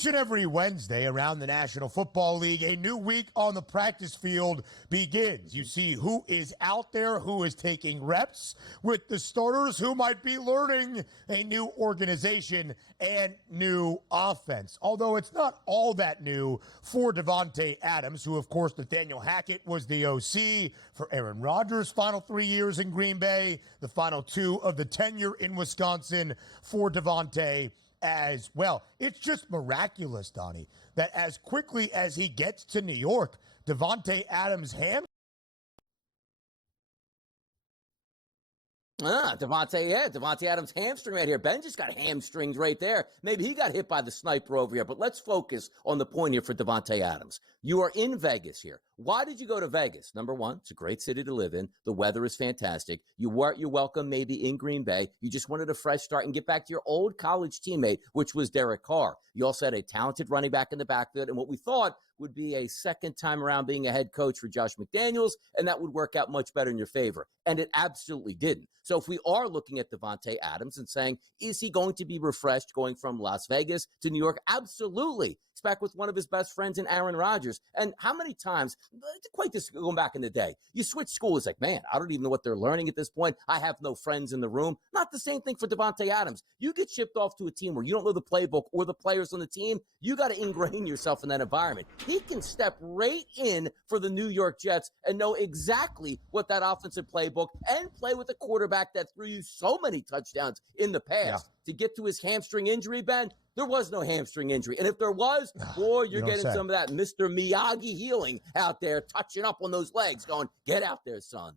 Each and every Wednesday around the National Football League, a new week on the practice field begins. You see who is out there, who is taking reps with the starters, who might be learning a new organization and new offense. Although it's not all that new for Davante Adams, who, of course, Nathaniel Hackett was the OC for Aaron Rodgers' final 3 years in Green Bay, the final 2 of the tenure in Wisconsin for Davante as well. It's just miraculous, Donnie, that as quickly as he gets to New York, Davante Adams' Davante Adams' hamstring right here. Ben just got hamstrings right there. Maybe he got hit by the sniper over here, but let's focus on the point here for Davante Adams. You are in Vegas here. Why did you go to Vegas? Number one, it's a great city to live in. The weather is fantastic. You're welcome maybe in Green Bay. You just wanted a fresh start and get back to your old college teammate, which was Derek Carr. You also had a talented running back in the backfield, and what we thought would be a second time around being a head coach for Josh McDaniels, and that would work out much better in your favor. And it absolutely didn't. So if we are looking at Davante Adams and saying, is he going to be refreshed going from Las Vegas to New York? Absolutely. He's back with one of his best friends in Aaron Rodgers. And how many times, quite this going back in the day, you switch schools like, man, I don't even know what they're learning at this point. I have no friends in the room. Not the same thing for Davante Adams. You get shipped off to a team where you don't know the playbook or the players on the team. You got to ingrain yourself in that environment. He can step right in for the New York Jets and know exactly what that offensive playbook and play with a quarterback that threw you so many touchdowns in the past. Yeah. To get to his hamstring injury, Ben, there was no hamstring injury. And if there was, boy, you're getting some of that Mr. Miyagi healing out there, touching up on those legs, going, get out there, son.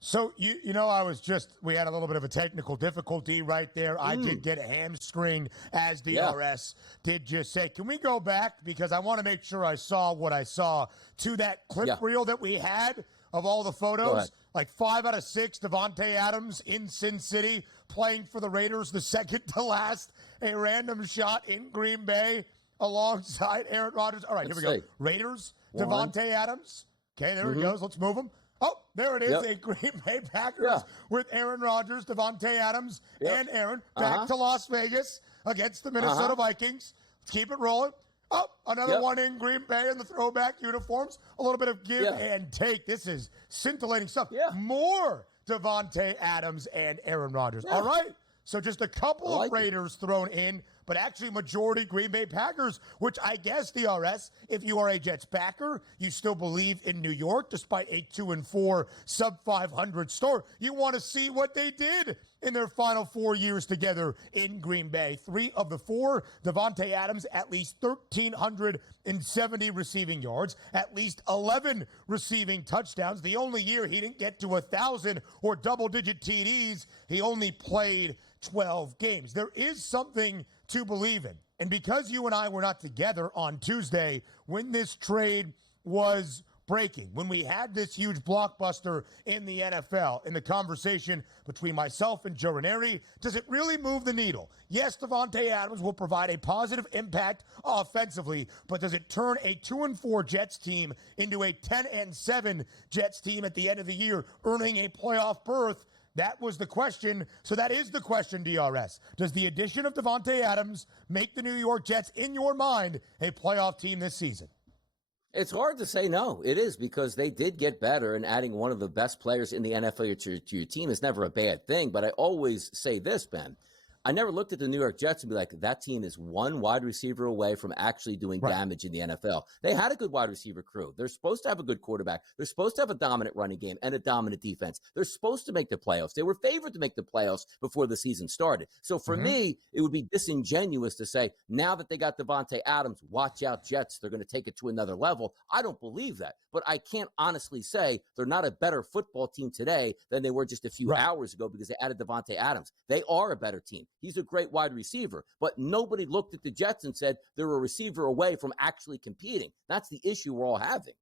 So, we had a little bit of a technical difficulty right there. I did get a hamstring, as DRS did just say. Can we go back? Because I want to make sure I saw what I saw to that clip reel that we had of all the photos. Like 5 out of 6, Davante Adams in Sin City playing for the Raiders, the second to last, a random shot in Green Bay alongside Aaron Rodgers. All right, here we go. Raiders, Davante Adams. Okay, there it goes. Let's move him. Oh, there it is, a Green Bay Packers with Aaron Rodgers, Davante Adams, and Aaron back to Las Vegas against the Minnesota Vikings. Let's keep it rolling. Oh, another one in Green Bay in the throwback uniforms. A little bit of give and take. This is scintillating stuff. More Davante Adams and Aaron Rodgers. All right. So just a couple of Raiders thrown in, but actually majority Green Bay Packers, which I guess, DRS, if you are a Jets backer, you still believe in New York despite a 2-4 sub-500 start. You want to see what they did in their final 4 years together in Green Bay. 3 of the 4, Davante Adams, at least 1,370 receiving yards, at least 11 receiving touchdowns. The only year he didn't get to 1,000 or double-digit TDs, he only played 12 games. There is something to believe in. And because you and I were not together on Tuesday when this trade was breaking, when we had this huge blockbuster in the NFL, in the conversation between myself and Joe Ranieri, does it really move the needle? Yes, Davante Adams will provide a positive impact offensively, but does it turn a 2-4 Jets team into a 10-7 Jets team at the end of the year, earning a playoff berth? That was the question. So that is the question, DRS. Does the addition of Davante Adams make the New York Jets, in your mind, a playoff team this season? It's hard to say no. It is, because they did get better, and adding one of the best players in the NFL to your team is never a bad thing. But I always say this, Ben. I never looked at the New York Jets and be like, that team is one wide receiver away from actually doing damage in the NFL. They had a good wide receiver crew. They're supposed to have a good quarterback. They're supposed to have a dominant running game and a dominant defense. They're supposed to make the playoffs. They were favored to make the playoffs before the season started. So for me, it would be disingenuous to say, now that they got Davante Adams, watch out, Jets, they're going to take it to another level. I don't believe that. But I can't honestly say they're not a better football team today than they were just a few hours ago because they added Davante Adams. They are a better team. He's a great wide receiver, but nobody looked at the Jets and said they're a receiver away from actually competing. That's the issue we're all having.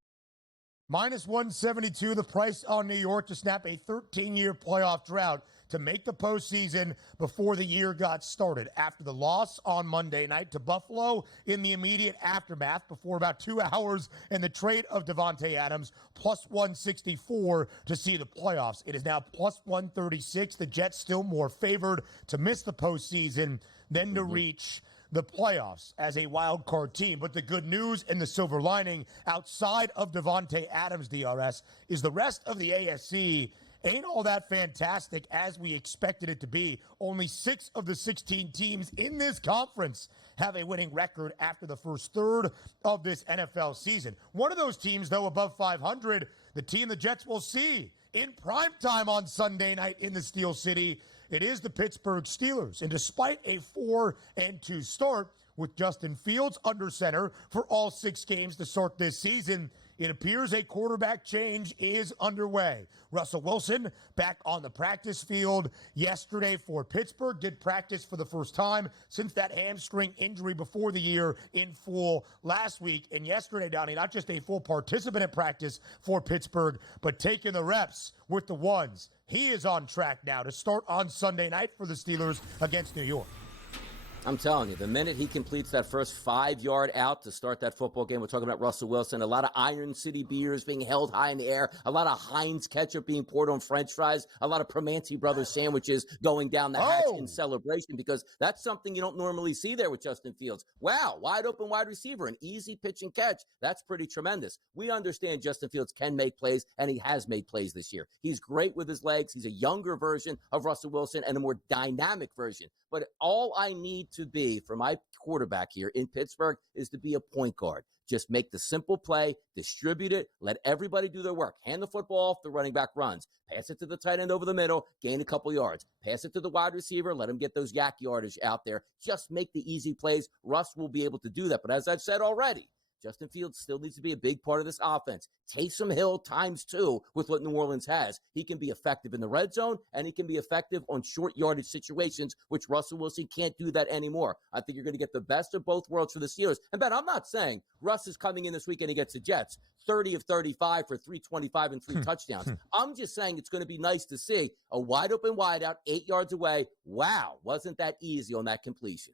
Minus 172, the price on New York to snap a 13-year playoff drought to make the postseason before the year got started. After the loss on Monday night to Buffalo in the immediate aftermath, before about 2 hours, and the trade of Davante Adams, plus 164 to see the playoffs. It is now plus 136. The Jets still more favored to miss the postseason than to reach the playoffs as a wild card team. But the good news and the silver lining outside of Davante Adams, DRS, is the rest of the AFC ain't all that fantastic as we expected it to be. Only 6 of the 16 teams in this conference have a winning record after the first third of this NFL season. One of those teams, though, above 500, the team the Jets will see in primetime on Sunday night in the Steel City, it is the Pittsburgh Steelers. And despite a 4-2 start with Justin Fields under center for all 6 games to start this season, it appears a quarterback change is underway. Russell Wilson back on the practice field yesterday for Pittsburgh. Did practice for the first time since that hamstring injury before the year in full last week. And yesterday, Donnie, not just a full participant at practice for Pittsburgh, but taking the reps with the ones. He is on track now to start on Sunday night for the Steelers against New York. I'm telling you, the minute he completes that first 5-yard out to start that football game, we're talking about Russell Wilson, a lot of Iron City beers being held high in the air, a lot of Heinz ketchup being poured on French fries, a lot of Primanti Brothers sandwiches going down the hatch in celebration, because that's something you don't normally see there with Justin Fields. Wow, wide open wide receiver, an easy pitch and catch. That's pretty tremendous. We understand Justin Fields can make plays, and he has made plays this year. He's great with his legs. He's a younger version of Russell Wilson and a more dynamic version. But all I need to be for my quarterback here in Pittsburgh is to be a point guard. Just make the simple play, distribute it, let everybody do their work. Hand the football off, the running back runs. Pass it to the tight end over the middle, gain a couple yards. Pass it to the wide receiver, let him get those yak yardage out there. Just make the easy plays. Russ will be able to do that. But as I've said already, Justin Fields still needs to be a big part of this offense. Taysom Hill ×2 with what New Orleans has. He can be effective in the red zone, and he can be effective on short yardage situations, which Russell Wilson can't do that anymore. I think you're going to get the best of both worlds for the Steelers. And Ben, I'm not saying Russ is coming in this weekend against the Jets, 30 of 35 for 325 and 3 touchdowns. I'm just saying it's going to be nice to see a wide open wide out, 8 yards away. Wow, wasn't that easy on that completion?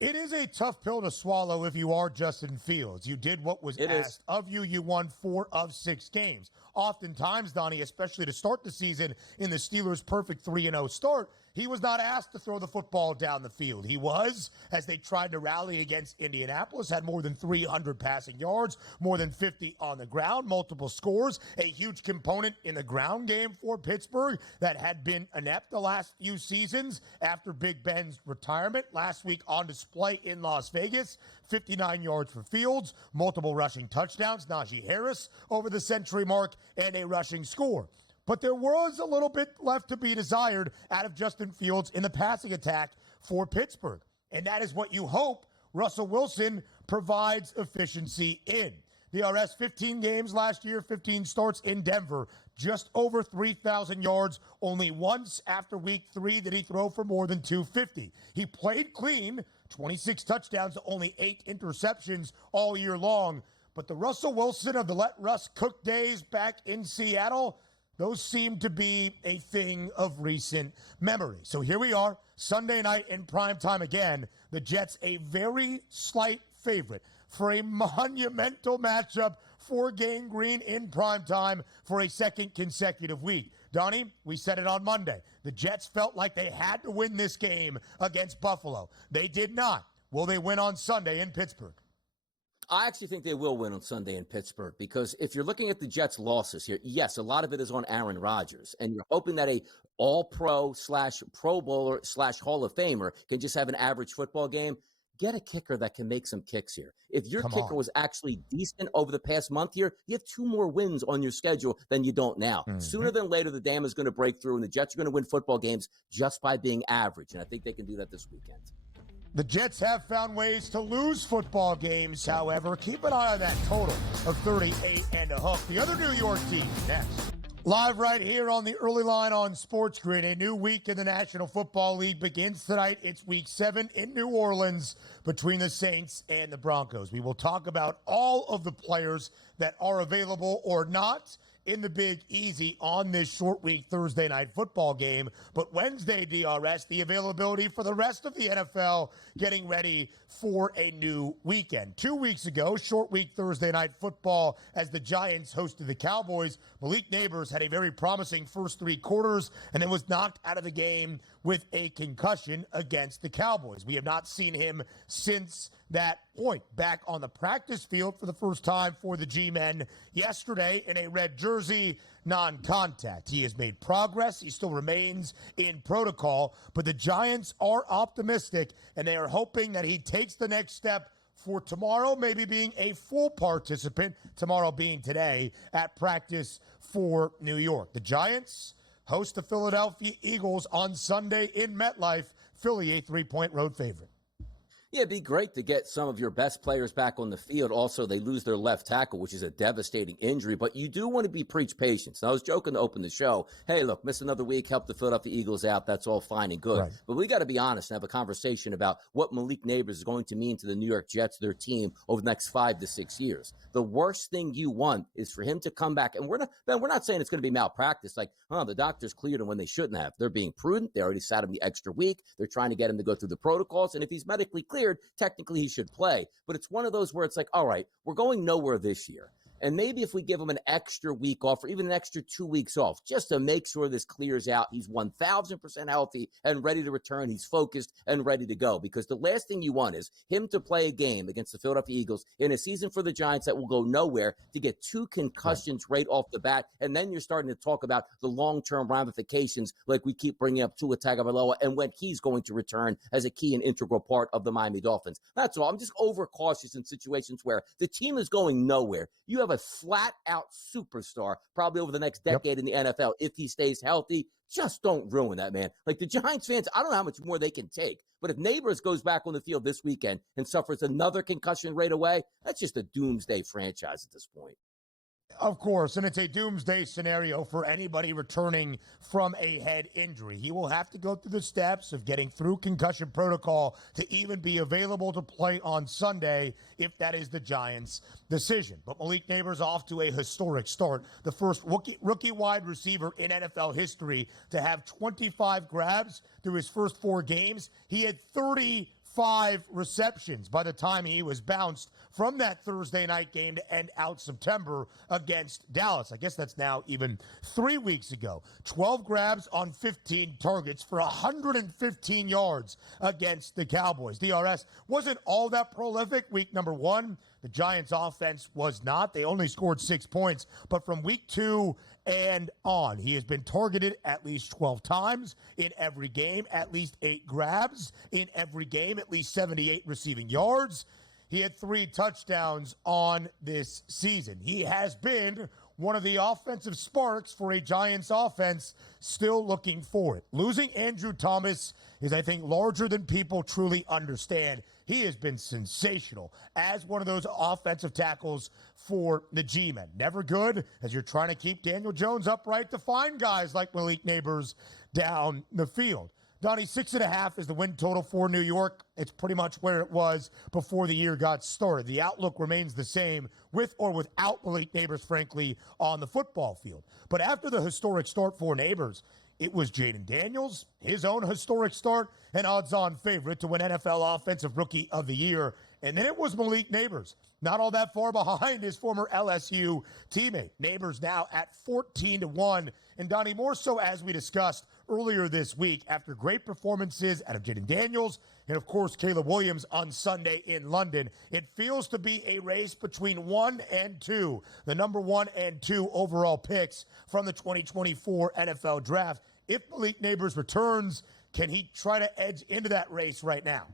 It is a tough pill to swallow if you are Justin Fields. You did what was asked of you. You won 4 of 6 games. Oftentimes, Donnie, especially to start the season in the Steelers' perfect 3-0 start, he was not asked to throw the football down the field. He was, as they tried to rally against Indianapolis, had more than 300 passing yards, more than 50 on the ground, multiple scores, a huge component in the ground game for Pittsburgh that had been inept the last few seasons after Big Ben's retirement. Last week on display in Las Vegas, 59 yards for Fields, multiple rushing touchdowns, Najee Harris over the century mark, and a rushing score. But there was a little bit left to be desired out of Justin Fields in the passing attack for Pittsburgh. And that is what you hope Russell Wilson provides efficiency in. DRS 15 games last year, 15 starts in Denver, just over 3,000 yards. Only once after week 3 did he throw for more than 250. He played clean, 26 touchdowns, only 8 interceptions all year long. But the Russell Wilson of the let Russ cook days back in Seattle, those seem to be a thing of recent memory. So here we are, Sunday night in primetime again. The Jets a very slight favorite for a monumental matchup for Gang Green in primetime for a second consecutive week. Donnie, we said it on Monday. The Jets felt like they had to win this game against Buffalo. They did not. Will they win on Sunday in Pittsburgh? I actually think they will win on Sunday in Pittsburgh, because if you're looking at the Jets' losses here, yes, a lot of it is on Aaron Rodgers, and you're hoping that a all-pro / Pro Bowler / Hall of Famer can just have an average football game. Get a kicker that can make some kicks here. If your kicker was actually decent over the past month here, you have 2 more wins on your schedule than you don't now. Sooner than later, the dam is going to break through, and the Jets are going to win football games just by being average, and I think they can do that this weekend. The Jets have found ways to lose football games, however. Keep an eye on that total of 38 and a half. The other New York team next. Live right here on the early line on Sports Grid. A new week in the National Football League begins tonight. It's week 7 in New Orleans between the Saints and the Broncos. We will talk about all of the players that are available or not in the Big Easy on this short week Thursday night football game. But Wednesday, DRS, the availability for the rest of the NFL getting ready for a new weekend. 2 weeks ago, short week Thursday night football as the Giants hosted the Cowboys. Malik Nabers had a very promising first 3 quarters and then was knocked out of the game with a concussion against the Cowboys. We have not seen him since that point. Back on the practice field for the first time for the G-Men yesterday in a red jersey, non-contact. He has made progress. He still remains in protocol, but the Giants are optimistic, and they are hoping that he takes the next step for tomorrow, maybe being a full participant, tomorrow being today, at practice for New York. The Giants host the Philadelphia Eagles on Sunday in MetLife. Philly, a 3-point road favorite. Yeah, it'd be great to get some of your best players back on the field. Also, they lose their left tackle, which is a devastating injury, but you do want to preach patience. And I was joking to open the show. Hey, look, miss another week, help the Philadelphia Eagles out. That's all fine and good. Right. But we got to be honest and have a conversation about what Malik Nabers is going to mean to the New York Jets, their team, over the next 5 to 6 years. The worst thing you want is for him to come back. And we're not saying it's going to be malpractice. Like, the doctors cleared him when they shouldn't have. They're being prudent. They already sat him the extra week. They're trying to get him to go through the protocols. And if he's medically cleared, technically he should play. But it's one of those where it's like, all right, we're going nowhere this year. And maybe if we give him an extra week off or even an extra 2 weeks off, just to make sure this clears out, he's 1,000% healthy and ready to return. He's focused and ready to go, because the last thing you want is him to play a game against the Philadelphia Eagles in a season for the Giants that will go nowhere, to get 2 concussions right off the bat. And then you're starting to talk about the long-term ramifications, like we keep bringing up Tua Tagovailoa and when he's going to return as a key and integral part of the Miami Dolphins. That's all. I'm just overcautious in situations where the team is going nowhere. You have a flat-out superstar probably over the next decade in the NFL if he stays healthy. Just don't ruin that, man. Like, the Giants fans, I don't know how much more they can take, but if Nabers goes back on the field this weekend and suffers another concussion right away, that's just a doomsday franchise at this point. Of course, and it's a doomsday scenario for anybody returning from a head injury. He will have to go through the steps of getting through concussion protocol to even be available to play on Sunday, if that is the Giants' decision. But Malik Nabers off to a historic start. The first rookie wide receiver in NFL history to have 25 grabs through his first 4 games. He had 35 receptions by the time he was bounced from that Thursday night game to end out September against Dallas. I guess that's now even 3 weeks ago. 12 grabs on 15 targets for 115 yards against the Cowboys. DRS wasn't all that prolific week number 1. The Giants' offense was not. They only scored 6 points. But from week 2 and on, he has been targeted at least 12 times in every game, at least 8 grabs in every game, at least 78 receiving yards. He had 3 touchdowns on this season. He has been one of the offensive sparks for a Giants offense, still looking for it. Losing Andrew Thomas is, I think, larger than people truly understand. He has been sensational as one of those offensive tackles for the G-Men. Never good as you're trying to keep Daniel Jones upright to find guys like Malik Nabers down the field. Donnie, 6.5 is the win total for New York. It's pretty much where it was before the year got started. The outlook remains the same with or without Malik Nabers, frankly, on the football field. But after the historic start for Nabers, it was Jayden Daniels, his own historic start, an odds-on favorite to win NFL Offensive Rookie of the Year. And then it was Malik Nabers, not all that far behind his former LSU teammate. Nabers now at 14-1. And Donnie, more so as we discussed earlier this week, after great performances out of Jayden Daniels and, of course, Caleb Williams on Sunday in London, it feels to be a race between 1 and 2, the number 1 and 2 overall picks from the 2024 NFL Draft. If Malik Nabers returns, can he try to edge into that race right now?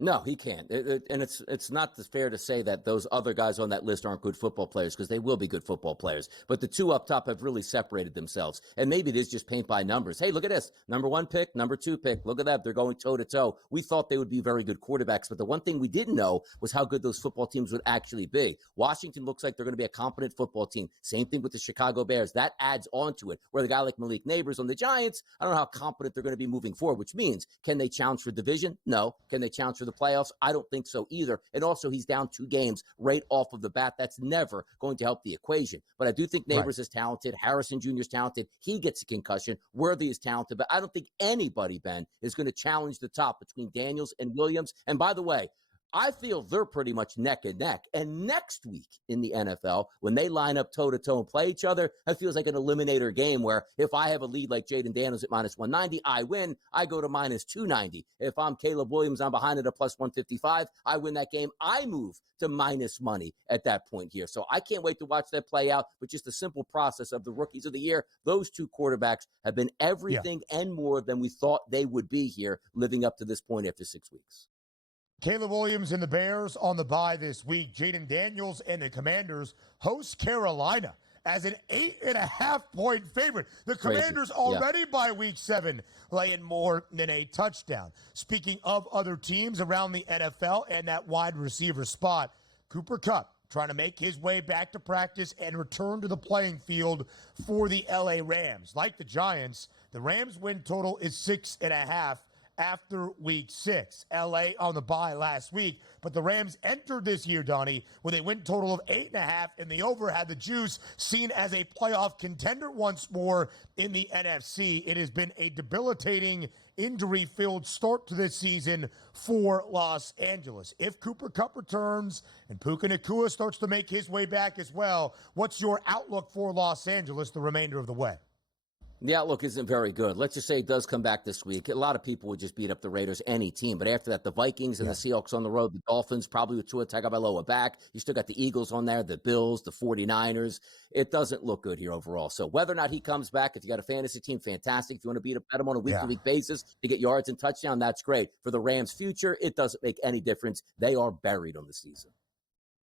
No, he can't. And it's not fair to say that those other guys on that list aren't good football players, because they will be good football players. But the 2 up top have really separated themselves. And maybe it is just paint by numbers. Hey, look at this. Number 1 pick, number 2 pick. Look at that. They're going toe-to-toe. We thought they would be very good quarterbacks. But the one thing we didn't know was how good those football teams would actually be. Washington looks like they're going to be a competent football team. Same thing with the Chicago Bears. That adds on to it. Where the guy like Malik Nabers on the Giants, I don't know how competent they're going to be moving forward, which means, can they challenge for division? No. Can they challenge for the playoffs? I don't think so either. And also, he's down 2 games right off of the bat. That's never going to help the equation. But I do think Nabers is talented. Harrison Jr. is talented. He gets a concussion. Worthy is talented. But I don't think anybody, Ben, is going to challenge the top between Daniels and Williams. And by the way, I feel they're pretty much neck and neck. And next week in the NFL, when they line up toe-to-toe and play each other, it feels like an eliminator game where if I have a lead like Jayden Daniels at minus 190, I win. I go to minus 290. If I'm Caleb Williams, I'm behind at a plus 155. I win that game. I move to minus money at that point here. So I can't wait to watch that play out. But just the simple process of the rookies of the year, those two quarterbacks have been everything and more than we thought they would be here living up to this point after 6 weeks. Caleb Williams and the Bears on the bye this week. Jayden Daniels and the Commanders host Carolina as an 8.5-point favorite. The Commanders already by week 7 laying more than a touchdown. Speaking of other teams around the NFL and that wide receiver spot, Cooper Kupp trying to make his way back to practice and return to the playing field for the LA Rams. Like the Giants, the Rams win total is 6.5 after week 6. LA on the bye last week, but the Rams entered this year, Donnie, with a win total of 8.5, and the over had the juice, seen as a playoff contender once more in the NFC. It has been a debilitating, injury-filled start to this season for Los Angeles. If Cooper Kupp returns and Puka Nacua starts to make his way back as well, what's your outlook for Los Angeles the remainder of the way? The outlook isn't very good. Let's just say it does come back this week. A lot of people would just beat up the Raiders, any team. But after that, the Vikings and the Seahawks on the road, the Dolphins, probably with Tua Tagovailoa back. You still got the Eagles on there, the Bills, the 49ers. It doesn't look good here overall. So whether or not he comes back, if you got a fantasy team, fantastic. If you want to bet him on a week-to-week basis to get yards and touchdown, that's great. For the Rams' future, it doesn't make any difference. They are buried on the season.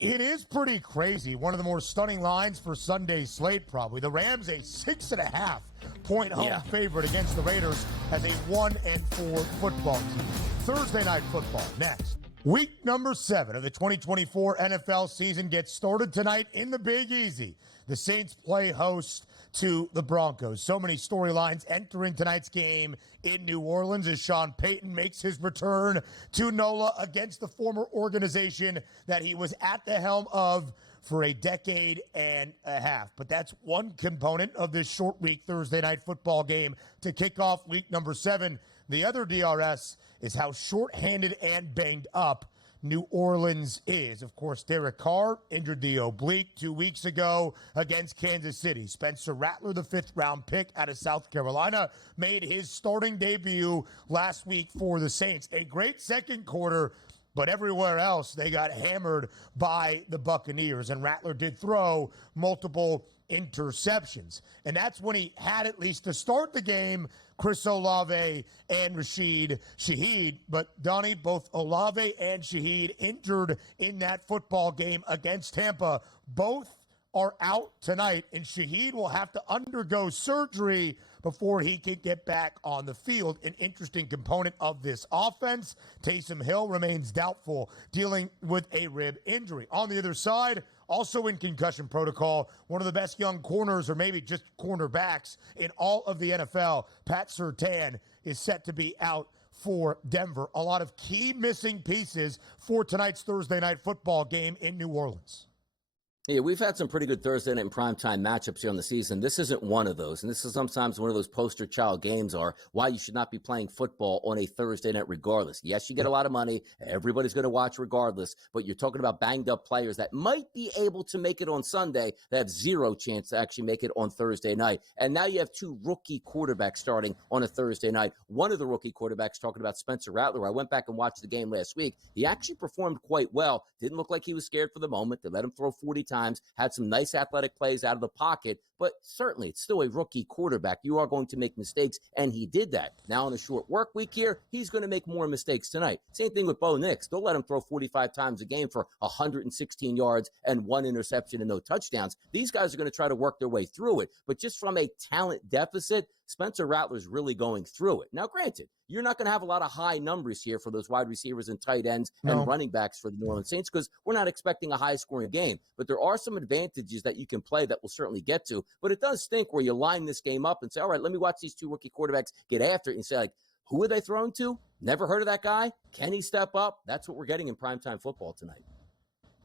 It is pretty crazy. One of the more stunning lines for Sunday's slate, probably. The Rams, a 6.5-point home favorite against the Raiders as a 1-4 football team. Thursday night football next. Week number 7 of the 2024 NFL season gets started tonight in the Big Easy. The Saints play host to the Broncos. So many storylines entering tonight's game in New Orleans as Sean Payton makes his return to NOLA against the former organization that he was at the helm of for a decade and a half. But that's one component of this short week Thursday night football game to kick off week number 7. The other DRS is how shorthanded and banged up New Orleans is. Of course, Derek Carr injured the oblique 2 weeks ago against Kansas City. Spencer Rattler, the 5th-round pick out of South Carolina, made his starting debut last week for the Saints. A great second quarter, but everywhere else they got hammered by the Buccaneers, and Rattler did throw multiple interceptions. And that's when he had, at least to start the game, Chris Olave and Rashid Shaheed. But, Donnie, both Olave and Shaheed injured in that football game against Tampa. Both are out tonight, and Shaheed will have to undergo surgery before he can get back on the field. An interesting component of this offense. Taysom Hill remains doubtful, dealing with a rib injury. On the other side, also in concussion protocol, one of the best young corners, or maybe just cornerbacks, in all of the NFL, Pat Surtain, is set to be out for Denver. A lot of key missing pieces for tonight's Thursday night football game in New Orleans. Yeah, we've had some pretty good Thursday night and primetime matchups here on the season. This isn't one of those, and this is sometimes one of those poster child games are why you should not be playing football on a Thursday night regardless. Yes, you get a lot of money. Everybody's going to watch regardless, but you're talking about banged-up players that might be able to make it on Sunday that have zero chance to actually make it on Thursday night. And now you have 2 rookie quarterbacks starting on a Thursday night. One of the rookie quarterbacks, talking about Spencer Rattler, I went back and watched the game last week. He actually performed quite well. Didn't look like he was scared for the moment. They let him throw 40 times, had some nice athletic plays out of the pocket, but certainly it's still a rookie quarterback. You are going to make mistakes, and he did that. Now on a short work week here, he's going to make more mistakes tonight. Same thing with Bo Nix. Don't let him throw 45 times a game for 116 yards and 1 interception and no touchdowns. These guys are going to try to work their way through it, but just from a talent deficit, Spencer Rattler's really going through it. Now, granted, you're not going to have a lot of high numbers here for those wide receivers and tight ends and running backs for the New Orleans Saints because we're not expecting a high-scoring game. But there are some advantages that you can play that we'll certainly get to. But it does stink where you line this game up and say, all right, let me watch these 2 rookie quarterbacks get after it and say, like, who are they throwing to? Never heard of that guy? Can he step up? That's what we're getting in primetime football tonight.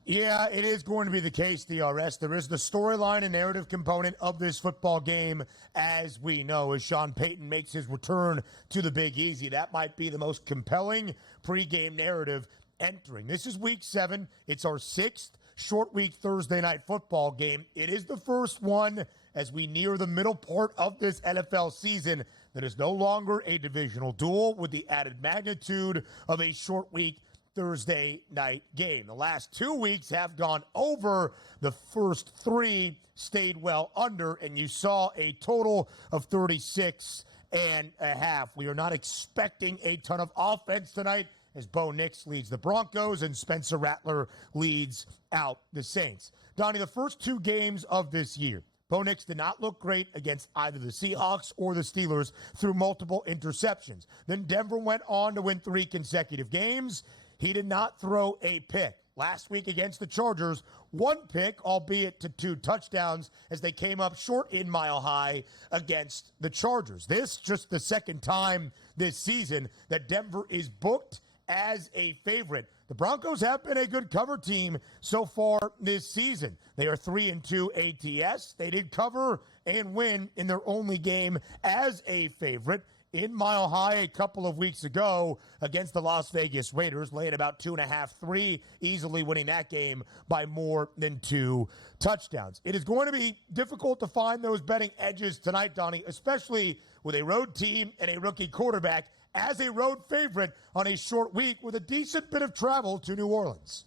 Yeah, it is going to be the case, DRS. There is the storyline and narrative component of this football game, as we know, as Sean Payton makes his return to the Big Easy. That might be the most compelling pregame narrative entering. This is week 7. It's our 6th short week Thursday night football game. It is the first one as we near the middle part of this NFL season that is no longer a divisional duel with the added magnitude of a short week Thursday night game. The last 2 weeks have gone over. The first 3 stayed well under, and you saw a total of 36.5. We are not expecting a ton of offense tonight as Bo Nix leads the Broncos and Spencer Rattler leads out the Saints. Donnie, the first 2 games of this year, Bo Nix did not look great against either the Seahawks or the Steelers through multiple interceptions. Then Denver went on to win 3 consecutive games. He did not throw a pick. Last week against the Chargers, 1 pick, albeit to 2 touchdowns, as they came up short in Mile High against the Chargers. This just the second time this season that Denver is booked as a favorite. The Broncos have been a good cover team so far this season. They are 3-2 ATS. They did cover and win in their only game as a favorite in Mile High a couple of weeks ago against the Las Vegas Raiders, laying about 2.5, 3, easily winning that game by more than 2 touchdowns. It is going to be difficult to find those betting edges tonight, Donnie, especially with a road team and a rookie quarterback as a road favorite on a short week with a decent bit of travel to New Orleans.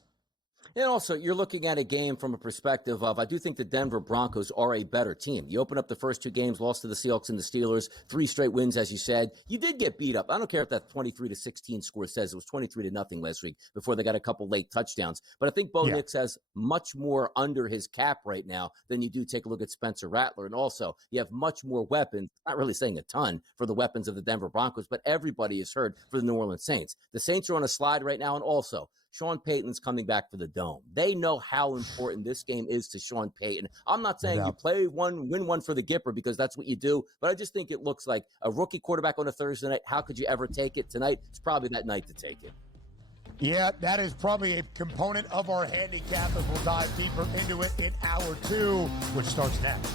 And also, you're looking at a game from a perspective of, I do think the Denver Broncos are a better team. You open up the first 2 games, lost to the Seahawks and the Steelers, 3 straight wins, as you said. You did get beat up. I don't care if that 23-16 score says it was 23-0 last week before they got a couple late touchdowns. But I think Bo Nix has much more under his cap right now than you do take a look at Spencer Rattler. And also, you have much more weapons. Not really saying a ton for the weapons of the Denver Broncos, but everybody is hurt for the New Orleans Saints. The Saints are on a slide right now, and also, Sean Payton's coming back for the Dome. They know how important this game is to Sean Payton. I'm not saying you play one, win one for the Gipper, because that's what you do, but I just think it looks like a rookie quarterback on a Thursday night. How could you ever take it? Tonight, it's probably that night to take it. Yeah, that is probably a component of our handicap, as we'll dive deeper into it in hour 2, which starts next.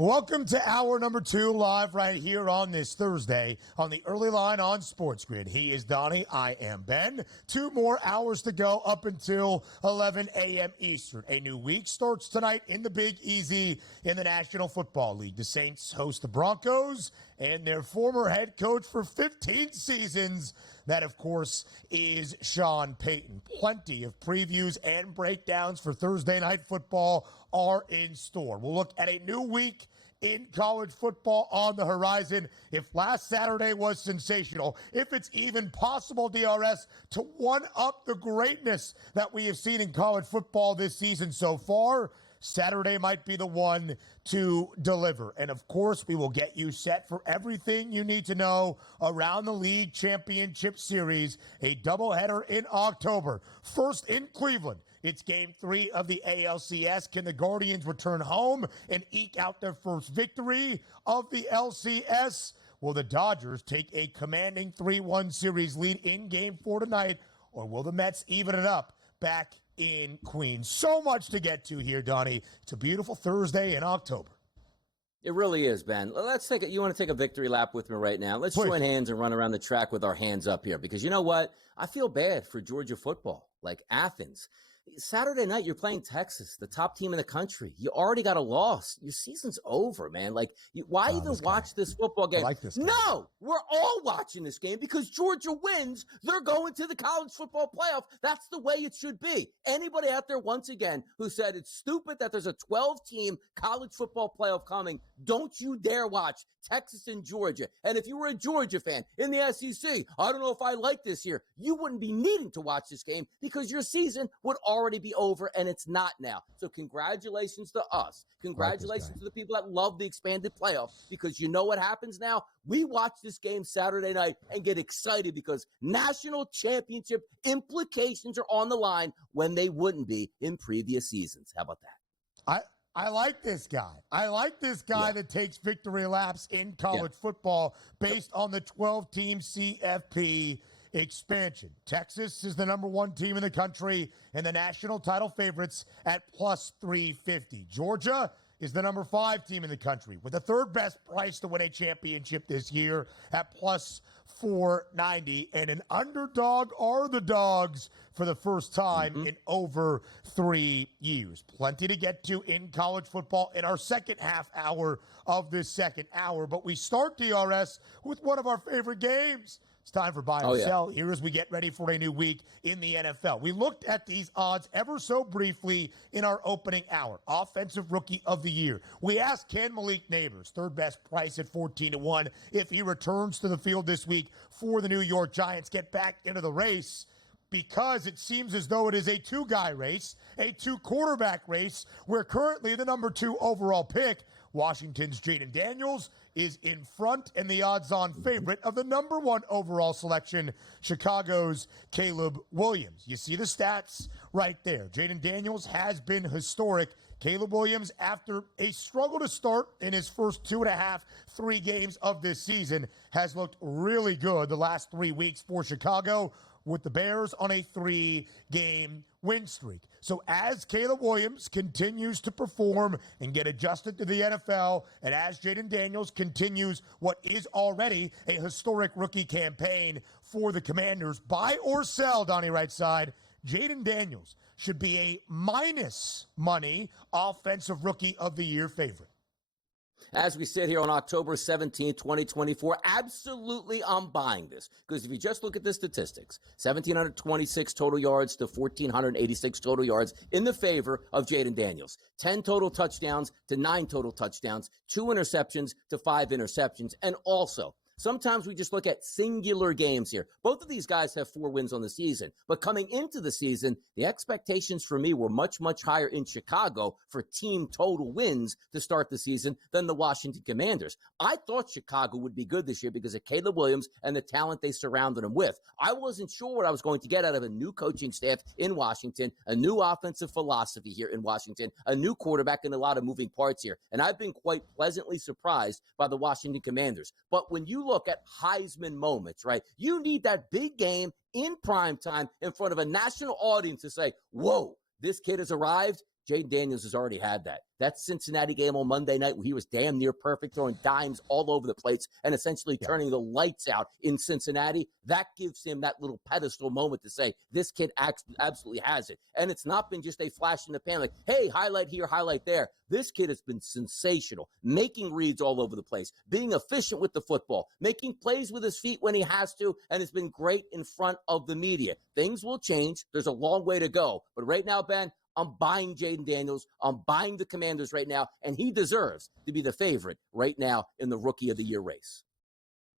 Welcome to hour number 2, live right here on this Thursday on the Early Line on Sports Grid. He is Donnie. I am Ben. 2 more hours to go up until 11 a.m. Eastern. A new week starts tonight in the Big Easy in the National Football League. The Saints host the Broncos and their former head coach for 15 seasons. That, of course, is Sean Payton. Plenty of previews and breakdowns for Thursday night football are in store. We'll look at a new week in college football on the horizon. If last Saturday was sensational, if it's even possible, DRS, to one-up the greatness that we have seen in college football this season so far, Saturday might be the one to deliver. And, of course, we will get you set for everything you need to know around the League Championship Series, a doubleheader in October. First in Cleveland. It's Game 3 of the ALCS. Can the Guardians return home and eke out their first victory of the LCS? Will the Dodgers take a commanding 3-1 series lead in Game 4 tonight, or will the Mets even it up back in Queens? So much to get to here, Donnie. It's a beautiful Thursday in October. It really is, Ben. Let's take it. You want to take a victory lap with me right now? Let's join hands and run around the track with our hands up here, because you know what? I feel bad for Georgia football, like Athens. Saturday night, you're playing Texas, the top team in the country. You already got a loss. Your season's over, man. Like, why even watch this football game? I like this game. No, we're all watching this game because Georgia wins. They're going to the college football playoff. That's the way it should be. Anybody out there, once again, who said it's stupid that there's a 12-team college football playoff coming, don't you dare watch Texas and Georgia. And if you were a Georgia fan in the SEC, I don't know if I like this here, you wouldn't be needing to watch this game because your season would already be over, and it's not now. So congratulations to us. Congratulations to the people that love the expanded playoff, because you know what happens now? We watch this game Saturday night and get excited because national championship implications are on the line when they wouldn't be in previous seasons. How about that? I like this guy. I like this guy that takes victory laps in college football based on the 12-team CFP expansion. Texas is the number 1 team in the country and the national title favorites at plus 350. Georgia is the number 5 team in the country with the 3rd best price to win a championship this year at plus 490. And an underdog are the Dogs for the first time in over 3 years. Plenty to get to in college football in our second half hour of this second hour. But we start DRS with one of our favorite games. It's time for buy or sell here as we get ready for a new week in the NFL. We looked at these odds ever so briefly in our opening hour. Offensive Rookie of the Year. We asked, can Malik Nabers, 3rd best price at 14-1, if he returns to the field this week for the New York Giants, get back into the race? Because it seems as though it is a 2-guy race, a 2-quarterback race, where currently the number 2 overall pick, Washington's Jayden Daniels, is in front and the odds-on favorite of the number 1 overall selection, Chicago's Caleb Williams. You see the stats right there. Jayden Daniels has been historic. Caleb Williams, after a struggle to start in his first 2.5, 3 games of this season, has looked really good the last 3 weeks for Chicago, with the Bears on a 3-game win streak. So as Caleb Williams continues to perform and get adjusted to the NFL, and as Jayden Daniels continues what is already a historic rookie campaign for the Commanders, buy or sell, Donnie right side, Jayden Daniels should be a minus money offensive rookie of the year favorite. As we sit here on October 17, 2024, absolutely I'm buying this. Because if you just look at the statistics, 1,726 total yards to 1,486 total yards in the favor of Jayden Daniels. 10 total touchdowns to 9 total touchdowns, 2 interceptions to 5 interceptions. And also, sometimes we just look at singular games here. Both of these guys have 4 wins on the season. But coming into the season, the expectations for me were much, much higher in Chicago for team total wins to start the season than the Washington Commanders. I thought Chicago would be good this year because of Caleb Williams and the talent they surrounded him with. I wasn't sure what I was going to get out of a new coaching staff in Washington, a new offensive philosophy here in Washington, a new quarterback, and a lot of moving parts here. And I've been quite pleasantly surprised by the Washington Commanders. But when you look at Heisman moments, right, you need that big game in prime time in front of a national audience to say, whoa, this kid has arrived. Jayden Daniels has already had that. That Cincinnati game on Monday night where he was damn near perfect, throwing dimes all over the place and essentially turning the lights out in Cincinnati, that gives him that little pedestal moment to say, this kid absolutely has it. And it's not been just a flash in the pan like, hey, highlight here, highlight there. This kid has been sensational, making reads all over the place, being efficient with the football, making plays with his feet when he has to, and has been great in front of the media. Things will change. There's a long way to go. But right now, Ben, I'm buying Jayden Daniels. I'm buying the Commanders right now, and he deserves to be the favorite right now in the Rookie of the Year race.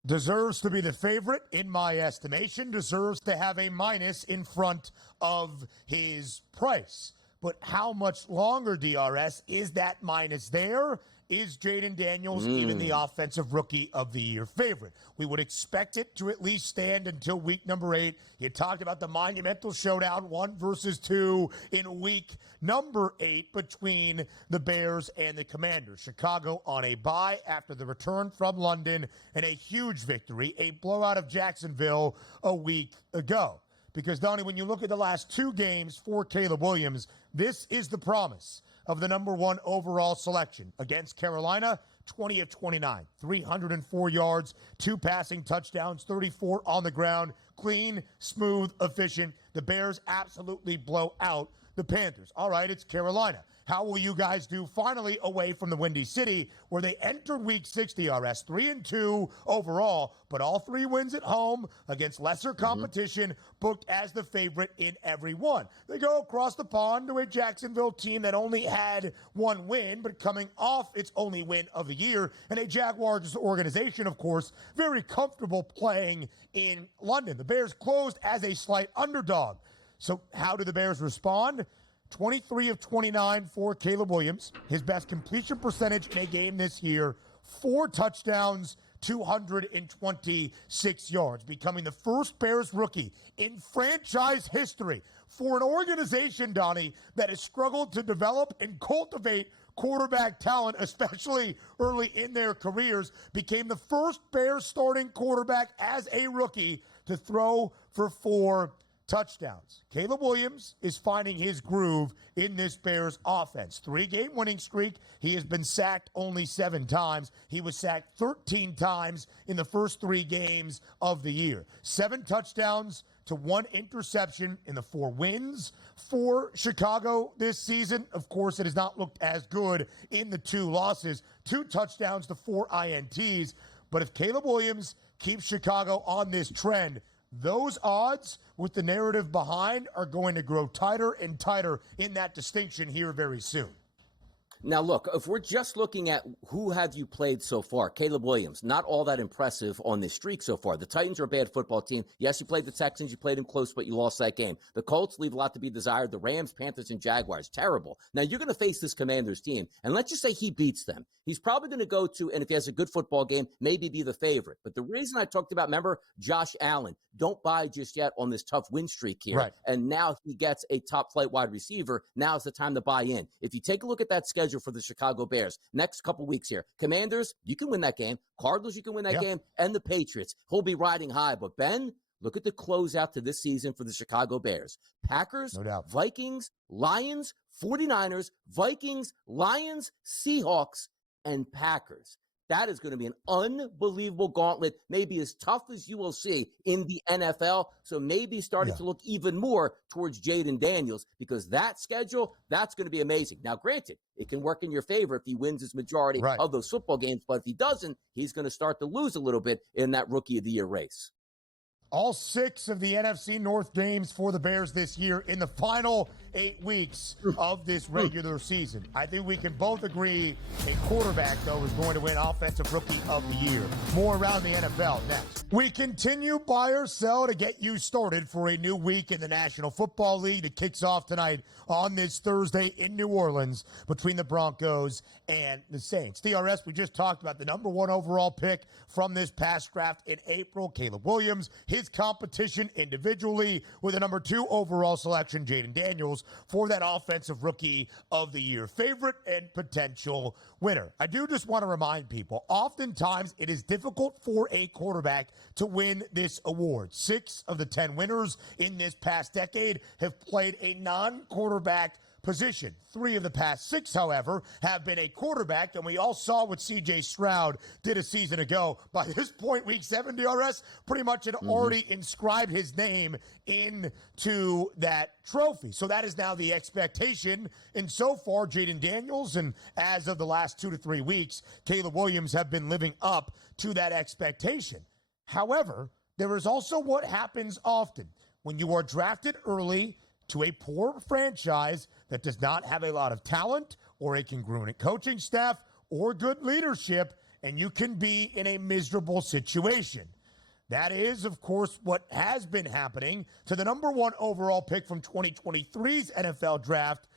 Deserves to be the favorite, in my estimation. Deserves to have a minus in front of his price. But how much longer, DRS, is that minus there? Is Jayden Daniels even the Offensive Rookie of the Year favorite? We would expect it to at least stand until week number 8. You talked about the monumental showdown, 1 versus 2, in week number 8 between the Bears and the Commanders. Chicago on a bye after the return from London and a huge victory, a blowout of Jacksonville a week ago. Because, Donnie, when you look at the last 2 games for Caleb Williams, this is the promise of the number 1 overall selection. Against Carolina, 20 of 29, 304 yards, 2 passing touchdowns, 34 on the ground, clean, smooth, efficient. The Bears absolutely blow out the Panthers. All right, it's Carolina. How will you guys do finally away from the Windy City, where they entered week 6 DRS, 3-2 overall, but all 3 wins at home against lesser competition, booked as the favorite in every one. They go across the pond to a Jacksonville team that only had 1 win, but coming off its only win of the year, and a Jaguars organization, of course, very comfortable playing in London. The Bears closed as a slight underdog. So how do the Bears respond? 23 of 29 for Caleb Williams, his best completion percentage in a game this year, 4 touchdowns, 226 yards, becoming the first Bears rookie in franchise history for an organization, Donnie, that has struggled to develop and cultivate quarterback talent, especially early in their careers, became the first Bears starting quarterback as a rookie to throw for 4 touchdowns. Caleb Williams is finding his groove in this Bears offense. 3-game winning streak. He has been sacked only 7 times. He was sacked 13 times in the first 3 games of the year. 7 touchdowns to 1 interception in the 4 wins for Chicago this season. Of course, it has not looked as good in the 2 losses. 2 touchdowns to 4 INTs. But if Caleb Williams keeps Chicago on this trend, those odds with the narrative behind are going to grow tighter and tighter in that distinction here very soon. Now, look, if we're just looking at who have you played so far, Caleb Williams, not all that impressive on this streak so far. The Titans are a bad football team. Yes, you played the Texans. You played them close, but you lost that game. The Colts leave a lot to be desired. The Rams, Panthers, and Jaguars, terrible. Now, you're going to face this Commanders team, and let's just say he beats them. He's probably going to go to, and if he has a good football game, maybe be the favorite. But the reason I talked about, remember, Josh Allen, don't buy just yet on this tough win streak here. Right. And now he gets a top flight wide receiver. Now's the time to buy in. If you take a look at that schedule for the Chicago Bears, next couple weeks here, Commanders, you can win that game. Cardinals, you can win that game. And the Patriots, he'll be riding high. But Ben, look at the closeout to this season for the Chicago Bears. Packers, no doubt. Vikings, Lions, 49ers, Vikings, Lions, Seahawks, and Packers. That is going to be an unbelievable gauntlet, maybe as tough as you will see in the NFL. So maybe starting to look even more towards Jayden Daniels, because that schedule, that's going to be amazing. Now, granted, it can work in your favor if he wins his majority of those football games. But if he doesn't, he's going to start to lose a little bit in that Rookie of the Year race. All 6 of the NFC North games for the Bears this year in the final 8 weeks of this regular season. I think we can both agree a quarterback, though, is going to win Offensive Rookie of the Year. More around the NFL next. We continue buy or sell to get you started for a new week in the National Football League that kicks off tonight on this Thursday in New Orleans between the Broncos and the Saints. DRS, we just talked about the number 1 overall pick from this past draft in April, Caleb Williams. His competition individually with a number 2 overall selection, Jayden Daniels, for that Offensive Rookie of the Year favorite and potential winner. I do just want to remind people, oftentimes it is difficult for a quarterback to win this award. 6 of the 10 winners in this past decade have played a non-quarterback position. 3 of the past 6, however, have been a quarterback, and we all saw what C.J. Stroud did a season ago. By this point, Week 7, DRS pretty much had already inscribed his name into that trophy. So that is now the expectation. And so far, Jayden Daniels, and as of the last 2 to 3 weeks, Caleb Williams have been living up to that expectation. However, there is also what happens often when you are drafted early to a poor franchise that does not have a lot of talent or a congruent coaching staff or good leadership, and you can be in a miserable situation. That is, of course, what has been happening to the number 1 overall pick from 2023's NFL draft,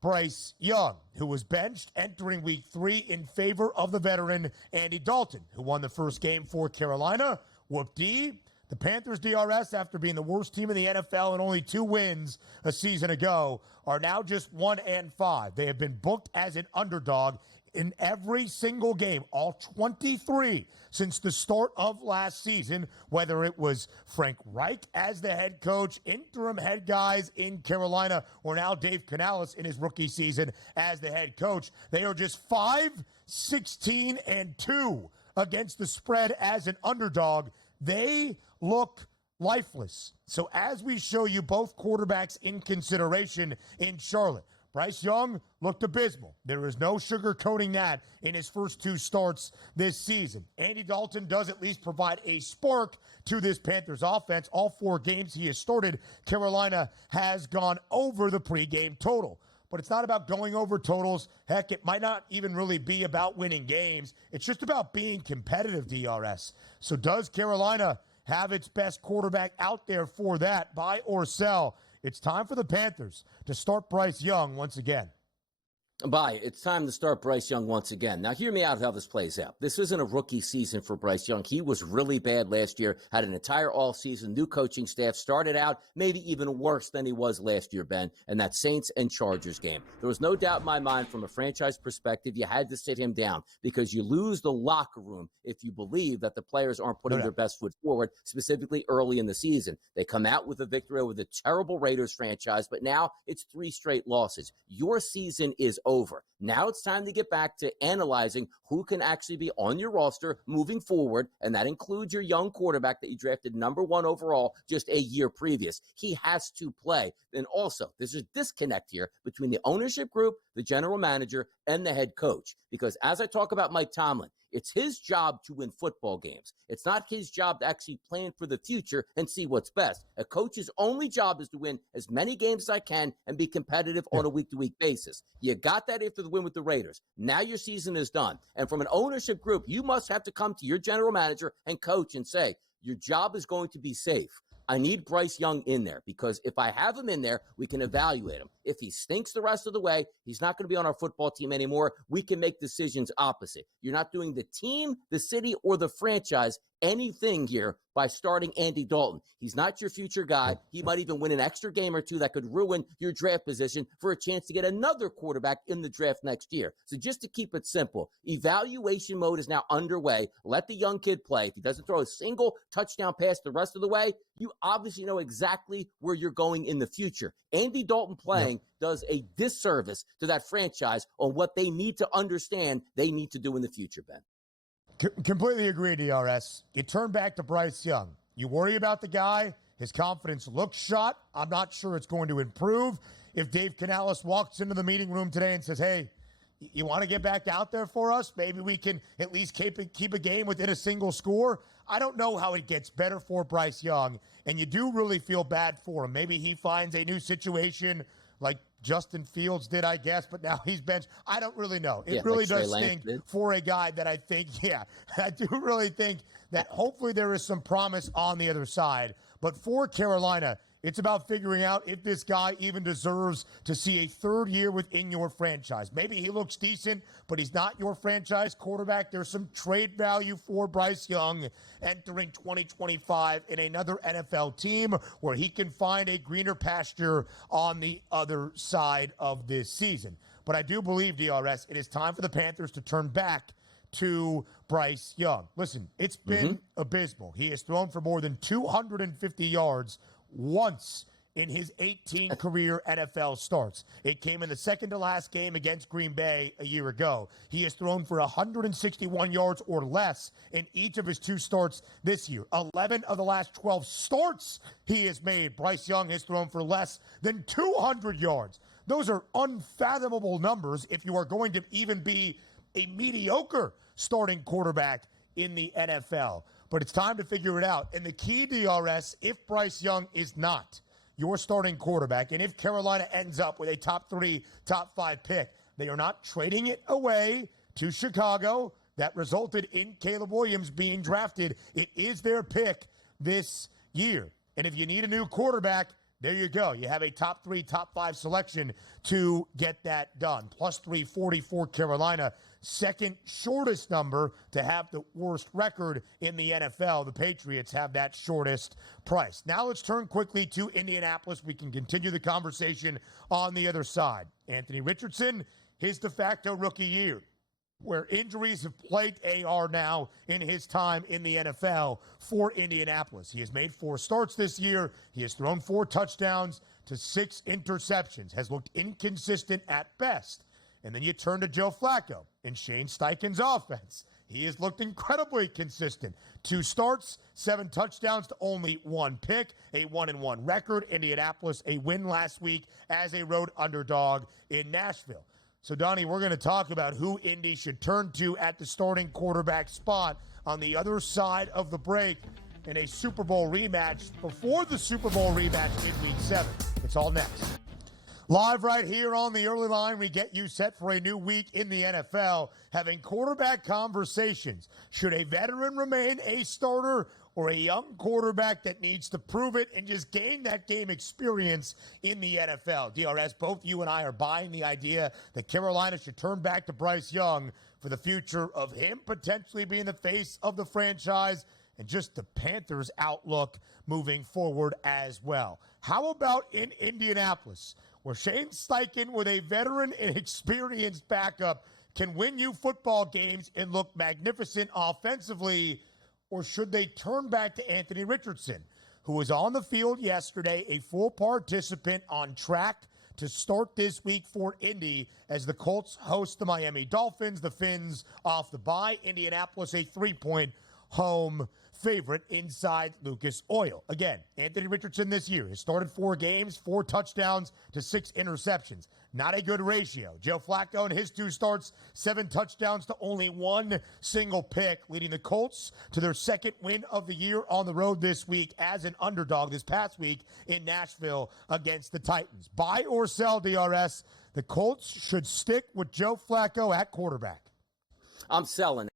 Bryce Young, who was benched entering Week 3 in favor of the veteran Andy Dalton, who won the first game for Carolina. Whoop-dee. The Panthers, DRS, after being the worst team in the NFL and only 2 wins a season ago, are now just 1-5. They have been booked as an underdog in every single game, all 23 since the start of last season, whether it was Frank Reich as the head coach, interim head guys in Carolina, or now Dave Canales in his rookie season as the head coach. They are just 5-16-2 against the spread as an underdog. They look lifeless. So as we show you both quarterbacks in consideration in Charlotte, Bryce Young looked abysmal. There is no sugarcoating that in his first 2 starts this season. Andy Dalton does at least provide a spark to this Panthers offense. All 4 games he has started, Carolina has gone over the pregame total. But it's not about going over totals. Heck, it might not even really be about winning games. It's just about being competitive, DRS. So does Carolina have its best quarterback out there for that? Buy or sell? It's time for the Panthers to start Bryce Young once again. Bye. It's time to start Bryce Young once again. Now, hear me out how this plays out. This isn't a rookie season for Bryce Young. He was really bad last year, had an entire all-season, new coaching staff, started out maybe even worse than he was last year, Ben, and that Saints and Chargers game. There was no doubt in my mind from a franchise perspective, you had to sit him down because you lose the locker room if you believe that the players aren't putting their best foot forward, specifically early in the season. They come out with a victory over the terrible Raiders franchise, but now it's 3 straight losses. Your season is over. Now it's time to get back to analyzing who can actually be on your roster moving forward, and that includes your young quarterback that you drafted #1 overall just a year previous. He has to play. And also, there's a disconnect here between the ownership group, the general manager, and the head coach. Because as I talk about Mike Tomlin, it's his job to win football games. It's not his job to actually plan for the future and see what's best. A coach's only job is to win as many games as I can and be competitive on a week-to-week basis. You got that after the win with the Raiders. Now your season is done. And from an ownership group, you must have to come to your general manager and coach and say, your job is going to be safe. I need Bryce Young in there because if I have him in there, we can evaluate him. If he stinks the rest of the way, he's not going to be on our football team anymore. We can make decisions opposite. You're not doing the team, the city, or the franchise anything here by starting Andy Dalton. He's not your future guy. He might even win an extra game or two that could ruin your draft position for a chance to get another quarterback in the draft next year. So just to keep it simple, evaluation mode is now underway. Let the young kid play. If he doesn't throw a single touchdown pass the rest of the way, you obviously know exactly where you're going in the future. Andy Dalton playing does a disservice to that franchise on what they need to understand they need to do in the future, Ben. Completely agree, DRS. You turn back to Bryce Young. You worry about the guy. His confidence looks shot. I'm not sure it's going to improve. If Dave Canales walks into the meeting room today and says, hey, you want to get back out there for us? Maybe we can at least keep a game within a single score. I don't know how it gets better for Bryce Young, and you do really feel bad for him. Maybe he finds a new situation like Justin Fields did, I guess, but now he's benched. I don't really know. It really does stink for a guy that I think, I do really think that hopefully there is some promise on the other side. But for Carolina, it's about figuring out if this guy even deserves to see a third year within your franchise. Maybe he looks decent, but he's not your franchise quarterback. There's some trade value for Bryce Young entering 2025 in another NFL team where he can find a greener pasture on the other side of this season. But I do believe, DRS, it is time for the Panthers to turn back to Bryce Young. Listen, it's been abysmal. He has thrown for more than 250 yards once in his 18 career NFL starts. It came in the second to last game against Green Bay a year ago. He has thrown for 161 yards or less in each of his 2 starts this year. 11 of the last 12 starts he has made, Bryce Young has thrown for less than 200 yards. Those are unfathomable numbers if you are going to even be a mediocre starting quarterback in the NFL. But it's time to figure it out. And the key, DRS, if Bryce Young is not your starting quarterback, and if Carolina ends up with a top 3, top 5 pick, they are not trading it away to Chicago. That resulted in Caleb Williams being drafted. It is their pick this year. And if you need a new quarterback, there you go. You have a top 3, top 5 selection to get that done. Plus 340 for Carolina. Second shortest number to have the worst record in the NFL. The Patriots have that shortest price. Now let's turn quickly to Indianapolis. We can continue the conversation on the other side. Anthony Richardson, his de facto rookie year, where injuries have plagued AR now in his time in the NFL for Indianapolis. He has made 4 starts this year. He has thrown 4 touchdowns to 6 interceptions, has looked inconsistent at best. And then you turn to Joe Flacco and Shane Steichen's offense. He has looked incredibly consistent. 2 starts, 7 touchdowns to only 1 pick, a 1-1 record. Indianapolis, a win last week as a road underdog in Nashville. So, Donnie, we're going to talk about who Indy should turn to at the starting quarterback spot on the other side of the break in a Super Bowl rematch before the Super Bowl rematch in Week 7. It's all next. Live right here on the early line, we get you set for a new week in the NFL, having quarterback conversations. Should a veteran remain a starter, or a young quarterback that needs to prove it and just gain that game experience in the NFL? DRS, both you and I are buying the idea that Carolina should turn back to Bryce Young for the future of him potentially being the face of the franchise and just the Panthers' outlook moving forward as well. How about in Indianapolis, where Shane Steichen, with a veteran and experienced backup, can win you football games and look magnificent offensively? Or should they turn back to Anthony Richardson, who was on the field yesterday, a full participant, on track to start this week for Indy as the Colts host the Miami Dolphins, the Fins off the bye, Indianapolis a 3-point home favorite inside Lucas Oil. Again, Anthony Richardson this year has started 4 games, 4 touchdowns to 6 interceptions. Not a good ratio. Joe Flacco in his 2 starts, 7 touchdowns to only 1 single pick, leading the Colts to their 2nd win of the year on the road this week as an underdog this past week in Nashville against the Titans. Buy or sell, DRS, the Colts should stick with Joe Flacco at quarterback. I'm selling.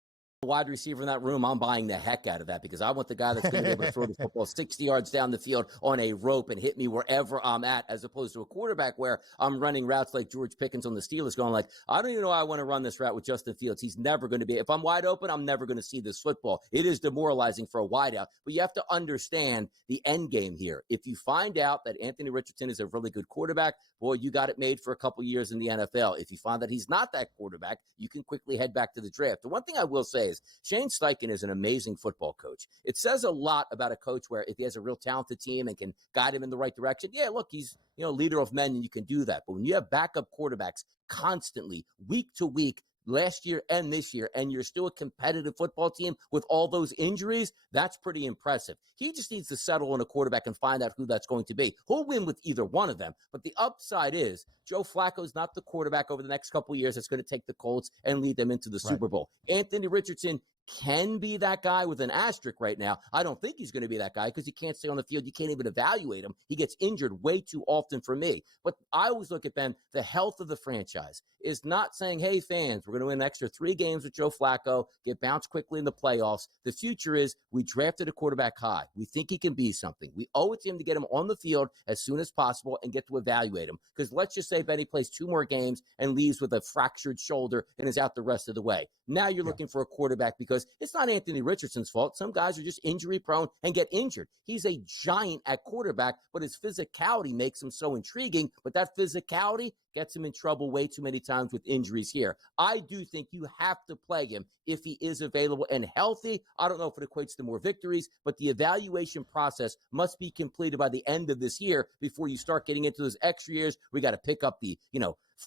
Wide receiver in that room, I'm buying the heck out of that because I want the guy that's going to be able to throw the football 60 yards down the field on a rope and hit me wherever I'm at, as opposed to a quarterback where I'm running routes like George Pickens on the Steelers going like, I don't even know I want to run this route with Justin Fields. He's never going to be, if I'm wide open, I'm never going to see this football. It is demoralizing for a wideout, but you have to understand the end game here. If you find out that Anthony Richardson is a really good quarterback, boy, you got it made for a couple years in the NFL. If you find that he's not that quarterback, you can quickly head back to the draft. The one thing I will say is Shane Steichen is an amazing football coach. It says a lot about a coach where if he has a real talented team and can guide him in the right direction, yeah, look, he's leader of men and you can do that. But when you have backup quarterbacks constantly, week to week, last year and this year, and you're still a competitive football team with all those injuries, that's pretty impressive. He just needs to settle on a quarterback and find out who that's going to be. He'll win with either one of them. But the upside is Joe Flacco is not the quarterback over the next couple of years that's going to take the Colts and lead them into the Super Bowl. Anthony Richardson can be that guy with an asterisk right now. I don't think he's going to be that guy because he can't stay on the field. You can't even evaluate him. He gets injured way too often for me. But I always look at, Ben, the health of the franchise is not saying, hey, fans, we're going to win an extra 3 games with Joe Flacco, get bounced quickly in the playoffs. The future is we drafted a quarterback high. We think he can be something. We owe it to him to get him on the field as soon as possible and get to evaluate him. Because let's just say Benny plays 2 more games and leaves with a fractured shoulder and is out the rest of the way. Now you're looking for a quarterback because it's not Anthony Richardson's fault. Some guys are just injury prone and get injured. He's a giant at quarterback, but his physicality makes him so intriguing. But that physicality gets him in trouble way too many times with injuries here. I do think you have to play him if he is available and healthy. I don't know if it equates to more victories, but the evaluation process must be completed by the end of this year before you start getting into those extra years. We got to pick up the,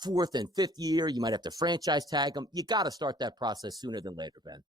4th and 5th year. You might have to franchise tag him. You got to start that process sooner than later, Ben.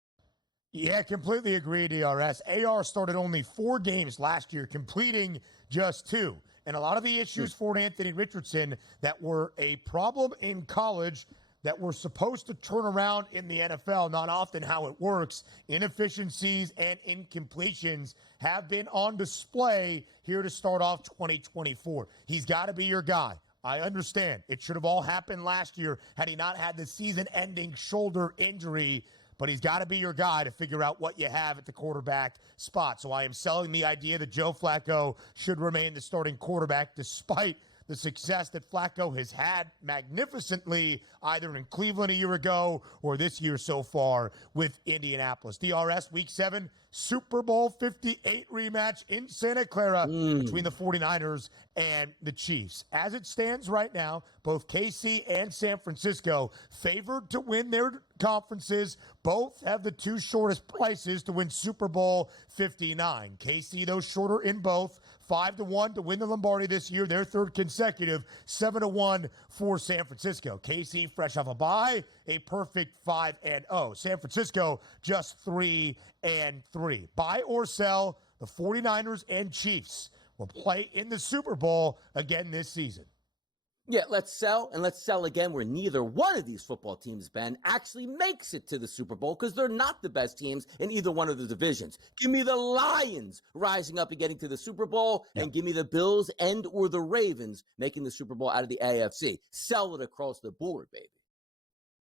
Yeah, completely agree, DRS. AR started only 4 games last year, completing just 2. And a lot of the issues for Anthony Richardson that were a problem in college that were supposed to turn around in the NFL, not often how it works, inefficiencies and incompletions have been on display here to start off 2024. He's got to be your guy. I understand. It should have all happened last year had he not had the season-ending shoulder injury, but he's got to be your guy to figure out what you have at the quarterback spot. So I am selling the idea that Joe Flacco should remain the starting quarterback despite the success that Flacco has had magnificently either in Cleveland a year ago or this year so far with Indianapolis. DRS Week 7, Super Bowl 58 rematch in Santa Clara between the 49ers and the Chiefs. As it stands right now, both KC and San Francisco favored to win their conferences. Both have the 2 shortest prices to win Super Bowl 59. KC, though, shorter in both. 5-1 to win the Lombardi this year, their 3rd consecutive. 7-1 for San Francisco. KC fresh off a bye, a perfect 5-0. San Francisco just 3-3. Buy or sell, the 49ers and Chiefs will play in the Super Bowl again this season. Yeah, let's sell, and let's sell again where neither one of these football teams, Ben, actually makes it to the Super Bowl because they're not the best teams in either one of the divisions. Give me the Lions rising up and getting to the Super Bowl, and give me the Bills and or the Ravens making the Super Bowl out of the AFC. Sell it across the board, baby.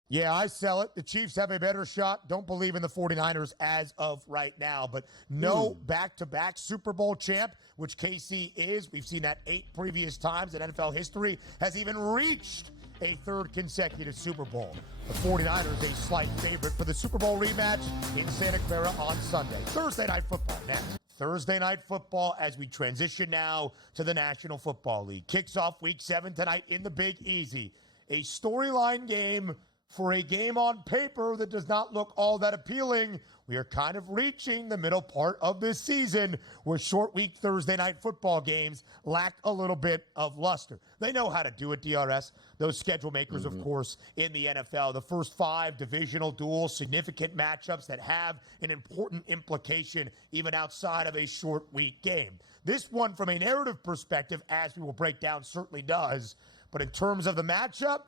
Yeah, I sell it. The Chiefs have a better shot. Don't believe in the 49ers as of right now. But no back-to-back Super Bowl champ, which KC is. We've seen that 8 previous times in NFL history, has even reached a 3rd consecutive Super Bowl. The 49ers a slight favorite for the Super Bowl rematch in Santa Clara on Sunday. Thursday Night Football next. Thursday Night Football as we transition now to the National Football League. Kicks off Week 7 tonight in the Big Easy. A storyline game for a game on paper that does not look all that appealing. We are kind of reaching the middle part of this season where short week Thursday night football games lack a little bit of luster. They know how to do it, DRS. Those schedule makers, of course, in the NFL. The first 5 divisional duels, significant matchups that have an important implication even outside of a short week game. This one, from a narrative perspective, as we will break down, certainly does. But in terms of the matchup,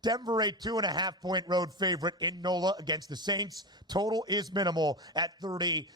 Denver a 2.5-point road favorite in NOLA against the Saints. Total is minimal at 36.5.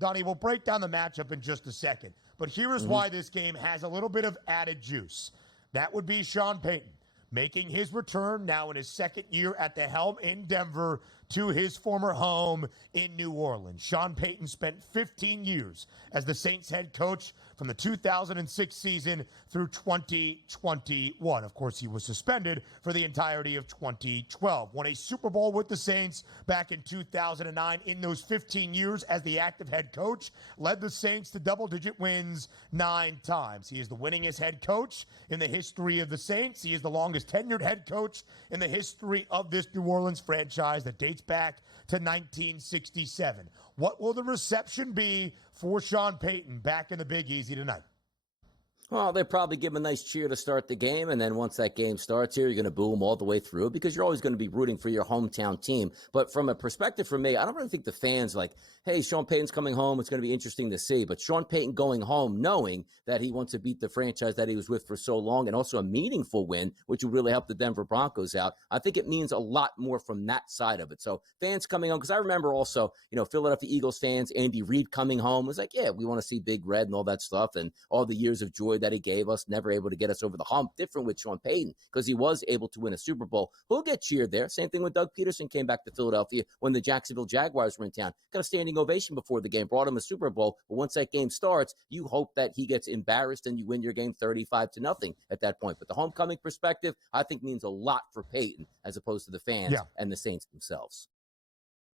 Donnie, we'll break down the matchup in just a second. But here is why this game has a little bit of added juice. That would be Sean Payton making his return now in his 2nd year at the helm in Denver to his former home in New Orleans. Sean Payton spent 15 years as the Saints head coach from the 2006 season through 2021. Of course, he was suspended for the entirety of 2012. Won a Super Bowl with the Saints back in 2009. In those 15 years as the active head coach, led the Saints to double-digit wins 9 times. He is the winningest head coach in the history of the Saints. He is the longest tenured head coach in the history of this New Orleans franchise that dates back to 1967. What will the reception be for Sean Payton back in the Big Easy tonight? Well, they probably give him a nice cheer to start the game, and then once that game starts here, you're going to boo him all the way through because you're always going to be rooting for your hometown team. But from a perspective for me, I don't really think the fans like, hey, Sean Payton's coming home. It's going to be interesting to see. But Sean Payton going home knowing that he wants to beat the franchise that he was with for so long and also a meaningful win, which would really help the Denver Broncos out, I think it means a lot more from that side of it. So fans coming home, because I remember also, Philadelphia Eagles fans, Andy Reid coming home was like, yeah, we want to see Big Red and all that stuff and all the years of joy that he gave us, never able to get us over the hump. Different with Sean Payton because he was able to win a Super Bowl. He'll get cheered there. Same thing when Doug Peterson came back to Philadelphia when the Jacksonville Jaguars were in town. Got a standing ovation before the game, brought him a Super Bowl. But once that game starts, you hope that he gets embarrassed and you win your game 35-0 at that point. But the homecoming perspective, I think, means a lot for Payton as opposed to the fans and the Saints themselves.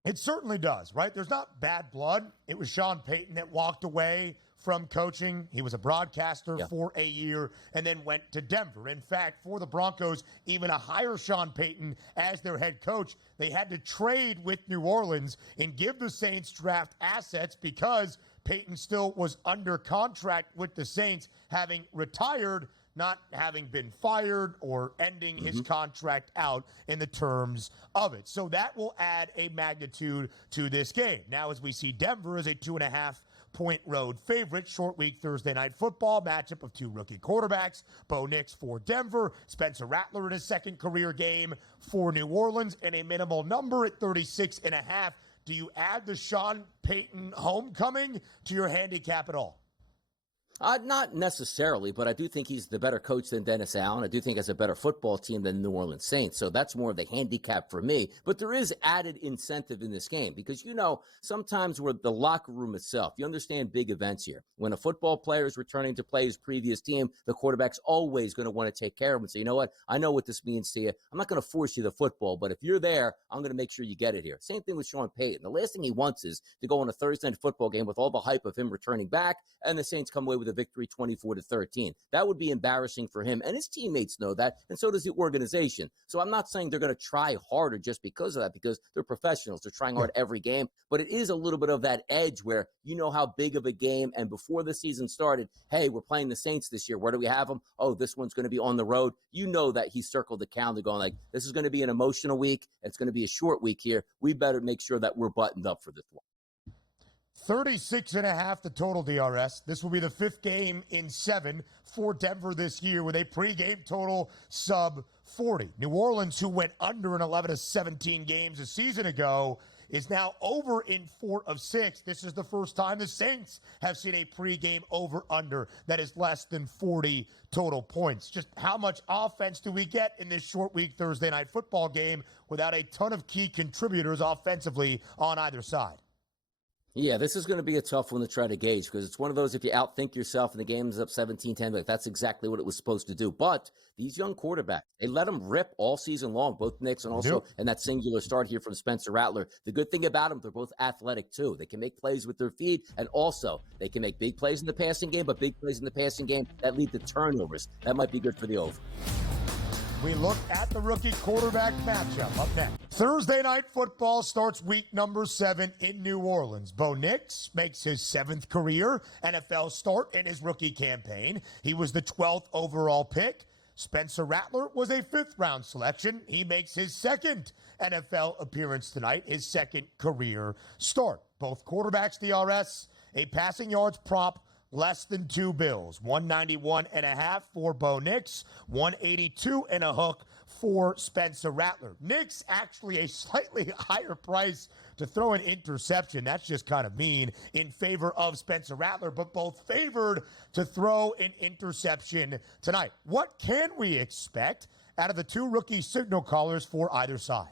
It certainly does, right? There's not bad blood. It was Sean Payton that walked away from coaching. He was a broadcaster for a year and then went to Denver. In fact, for the Broncos, even to hire Sean Payton as their head coach, they had to trade with New Orleans and give the Saints draft assets because Payton still was under contract with the Saints, having retired, not having been fired or ending his contract out in the terms of it. So that will add a magnitude to this game. Now, as we see, Denver is a 2.5-point road favorite. Short week Thursday night football matchup of 2 rookie quarterbacks. Bo Nix for Denver. Spencer Rattler in his 2nd career game for New Orleans, and a minimal number at 36.5. Do you add the Sean Payton homecoming to your handicap at all? Not necessarily, but I do think he's the better coach than Dennis Allen. I do think he has a better football team than the New Orleans Saints. So that's more of the handicap for me. But there is added incentive in this game because, sometimes we're the locker room itself. You understand big events here. When a football player is returning to play his previous team, the quarterback's always going to want to take care of him and say, you know what? I know what this means to you. I'm not going to force you the football, but if you're there, I'm going to make sure you get it here. Same thing with Sean Payton. The last thing he wants is to go on a Thursday night football game with all the hype of him returning back and the Saints come away with a victory 24-13. That would be embarrassing for him, and his teammates know that, and so does the organization. So I'm not saying they're going to try harder just because of that, because they're professionals. They're trying hard every game, but it is a little bit of that edge where you know how big of a game, and before the season started, hey, we're playing the Saints this year. Where do we have them? Oh, this one's going to be on the road. You know that he circled the calendar going like, this is going to be an emotional week. It's going to be a short week here. We better make sure that we're buttoned up for this one. 36.5 the total, DRS. This will be the 5th game in 7 for Denver this year with a pregame total sub 40. New Orleans, who went under in 11 of 17 games a season ago, is now over in 4 of 6. This is the first time the Saints have seen a pregame over-under that is less than 40 total points. Just how much offense do we get in this short week Thursday night football game without a ton of key contributors offensively on either side? Yeah, this is going to be a tough one to try to gauge because it's one of those, if you outthink yourself and the game is up 17-10, like that's exactly what it was supposed to do. But these young quarterbacks, they let them rip all season long, both Knicks and also in that singular start here from Spencer Rattler. The good thing about them, they're both athletic too. They can make plays with their feet, and also they can make big plays in the passing game, but big plays in the passing game that lead to turnovers. That might be good for the over. We look at the rookie quarterback matchup up next. Thursday night football starts week number 7 in New Orleans. Bo Nix makes his 7th career NFL start in his rookie campaign. He was the 12th overall pick. Spencer Rattler was a 5th-round selection. He makes his 2nd NFL appearance tonight, his 2nd career start. Both quarterbacks DRS, a passing yards prop less than 2 bills. 191.5 for Bo Nix, 182 and a hook for Spencer Rattler. Nix actually a slightly higher price to throw an interception. That's just kind of mean in favor of Spencer Rattler, but both favored to throw an interception tonight. What can we expect out of the 2 rookie signal callers for either side?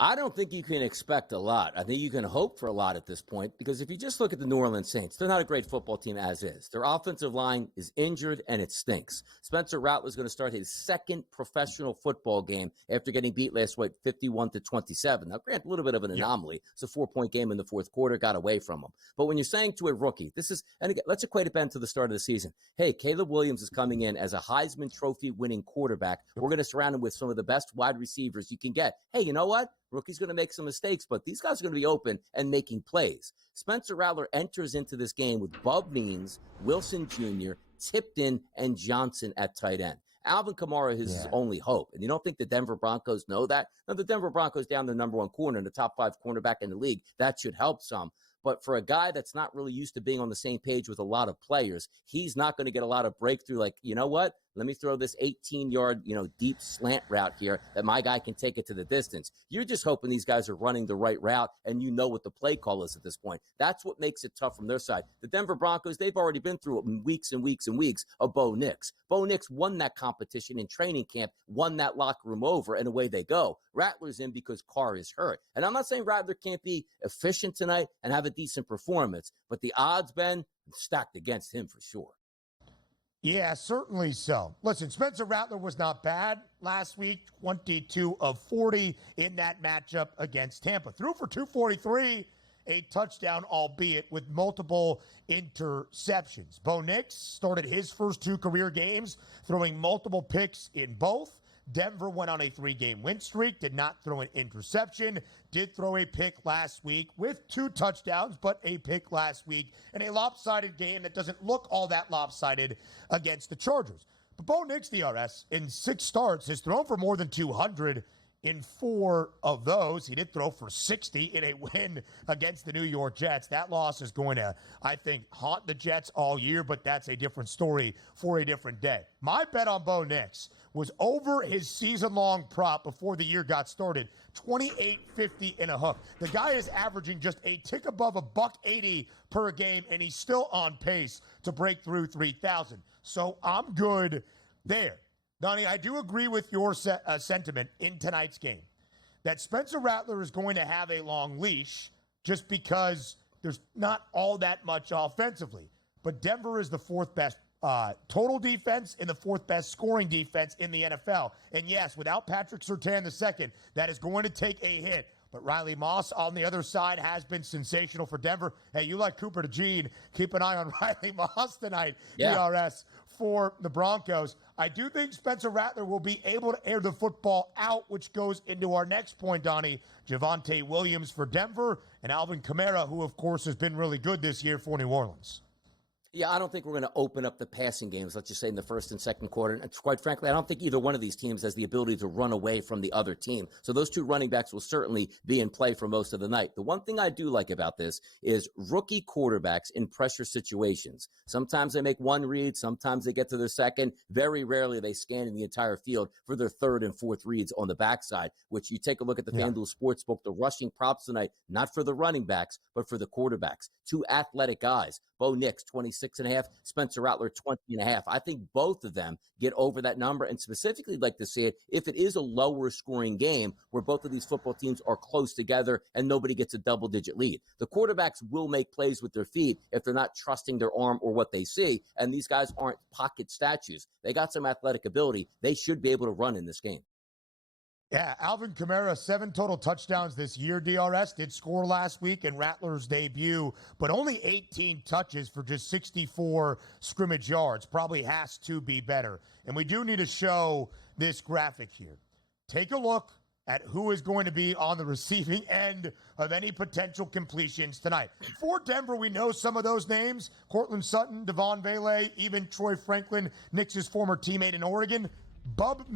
I don't think you can expect a lot. I think you can hope for a lot at this point because if you just look at the New Orleans Saints, they're not a great football team as is. Their offensive line is injured and it stinks. Spencer Rattler is going to start his 2nd professional football game after getting beat last week 51-27. Now, granted, a little bit of an anomaly. It's a 4-point game in the 4th quarter, got away from him. But when you're saying to a rookie, this is, and again, let's equate it back to the start of the season. Hey, Caleb Williams is coming in as a Heisman Trophy winning quarterback. We're going to surround him with some of the best wide receivers you can get. Hey, you know what? Rookie's going to make some mistakes, but these guys are going to be open and making plays. Spencer Rattler enters into this game with Bub Means, Wilson Jr., Tipton, and Johnson at tight end. Alvin Kamara is his only hope. And you don't think the Denver Broncos know that? No, the Denver Broncos down their number 1 corner and the top 5 cornerback in the league. That should help some. But for a guy that's not really used to being on the same page with a lot of players, he's not going to get a lot of breakthrough. Like, you know what? Let me throw this 18-yard, deep slant route here that my guy can take it to the distance. You're just hoping these guys are running the right route and you know what the play call is at this point. That's what makes it tough from their side. The Denver Broncos, they've already been through it in weeks and weeks and weeks of Bo Nix. Bo Nix won that competition in training camp, won that locker room over, and away they go. Rattler's in because Carr is hurt. And I'm not saying Rattler can't be efficient tonight and have a decent performance, but the odds, Ben, stacked against him for sure. Yeah, certainly so. Listen, Spencer Rattler was not bad last week, 22 of 40 in that matchup against Tampa. Threw for 243, a touchdown, albeit with multiple interceptions. Bo Nix started his first 2 career games throwing multiple picks in both. Denver went on a 3-game win streak, did not throw an interception, did throw a pick last week with 2 touchdowns, but a pick last week in a lopsided game that doesn't look all that lopsided against the Chargers. But Bo Nix, DRS, in 6 starts, has thrown for more than 200 in 4 of those. He did throw for 60 in a win against the New York Jets. That loss is going to, I think, haunt the Jets all year, but that's a different story for a different day. My bet on Bo Nix was over his season-long prop before the year got started, 28.50 in a hook. The guy is averaging just a tick above $180 per game, and he's still on pace to break through 3,000. So I'm good there. Donnie, I do agree with your sentiment in tonight's game that Spencer Rattler is going to have a long leash just because there's not all that much offensively. But Denver is the 4th best total defense and the 4th best scoring defense in the NFL. And yes, without Patrick Surtain II, that is going to take a hit. But Riley Moss on the other side has been sensational for Denver. Hey, you like Cooper DeJean. Keep an eye on Riley Moss tonight, DRS, for the Broncos. I do think Spencer Rattler will be able to air the football out, which goes into our next point, Donnie. Javonte Williams for Denver and Alvin Kamara, who, of course, has been really good this year for New Orleans. Yeah, I don't think we're going to open up the passing games, let's just say in the first and second quarter. And quite frankly, I don't think either one of these teams has the ability to run away from the other team. So those two running backs will certainly be in play for most of the night. The one thing I do like about this is rookie quarterbacks in pressure situations. Sometimes they make one read, sometimes they get to their second. Very rarely they scan in the entire field for their third and fourth reads on the backside, which you take a look at the FanDuel Sportsbook, the rushing props tonight, not for the running backs, but for the quarterbacks. Two athletic guys. Bo Nix, 26.5, Spencer Rattler, 20.5. I think both of them get over that number, and specifically like to see it if it is a lower scoring game where both of these football teams are close together and nobody gets a double-digit lead. The quarterbacks will make plays with their feet if they're not trusting their arm or what they see, and these guys aren't pocket statues. They got some athletic ability. They should be able to run in this game. Yeah, Alvin Kamara, 7 total touchdowns this year, DRS. Did score last week in Rattler's debut, but only 18 touches for just 64 scrimmage yards. Probably has to be better. And we do need to show this graphic here. Take a look at who is going to be on the receiving end of any potential completions tonight. For Denver, we know some of those names. Cortland Sutton, Devon Vele, even Troy Franklin, Knicks' former teammate in Oregon. Bub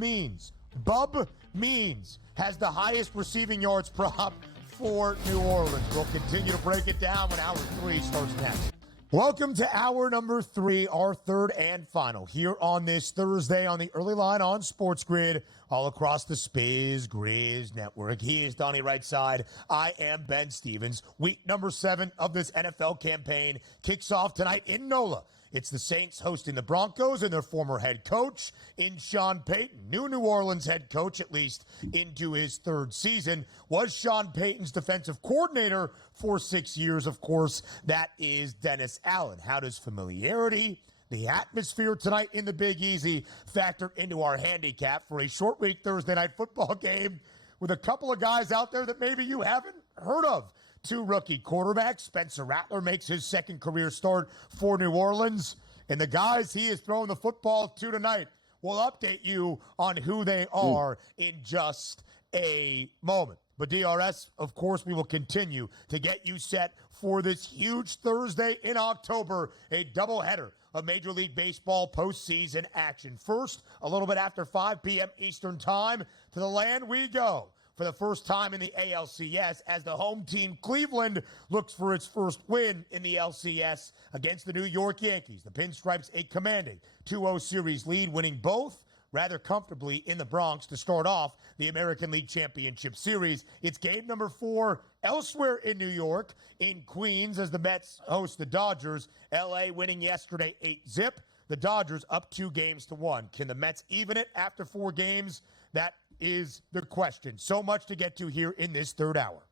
Means has the highest receiving yards prop for New Orleans. We'll continue to break it down when Hour 3 starts next. Welcome to Hour number 3, our third and final, here on this Thursday on the Early Line on Sports Grid, all across the Spiz Grizz Network. He is Donnie Rightside. I am Ben Stevens. Week number 7 of this NFL campaign kicks off tonight in NOLA. It's the Saints hosting the Broncos and their former head coach in Sean Payton. New Orleans head coach, at least into his 3rd season, was Sean Payton's defensive coordinator for 6 years, of course. That is Dennis Allen. How does familiarity, the atmosphere tonight in the Big Easy, factor into our handicap for a short week Thursday night football game with a couple of guys out there that maybe you haven't heard of? 2 rookie quarterbacks. Spencer Rattler makes his 2nd career start for New Orleans. And the guys he is throwing the football to tonight will update you on who they are in just a moment. But DRS, of course, we will continue to get you set for this huge Thursday in October, a doubleheader of Major League Baseball postseason action. First, a little bit after 5 p.m. Eastern Time, to the land we go. For the first time in the ALCS, as the home team Cleveland looks for its first win in the LCS against the New York Yankees. The Pinstripes a commanding 2-0 series lead, winning both rather comfortably in the Bronx to start off the American League Championship Series. It's game number 4 elsewhere in New York, in Queens, as the Mets host the Dodgers. LA winning yesterday 8-0. The Dodgers up 2-1. Can the Mets even it after 4 games? That is the question. So much to get to here in this 3rd hour.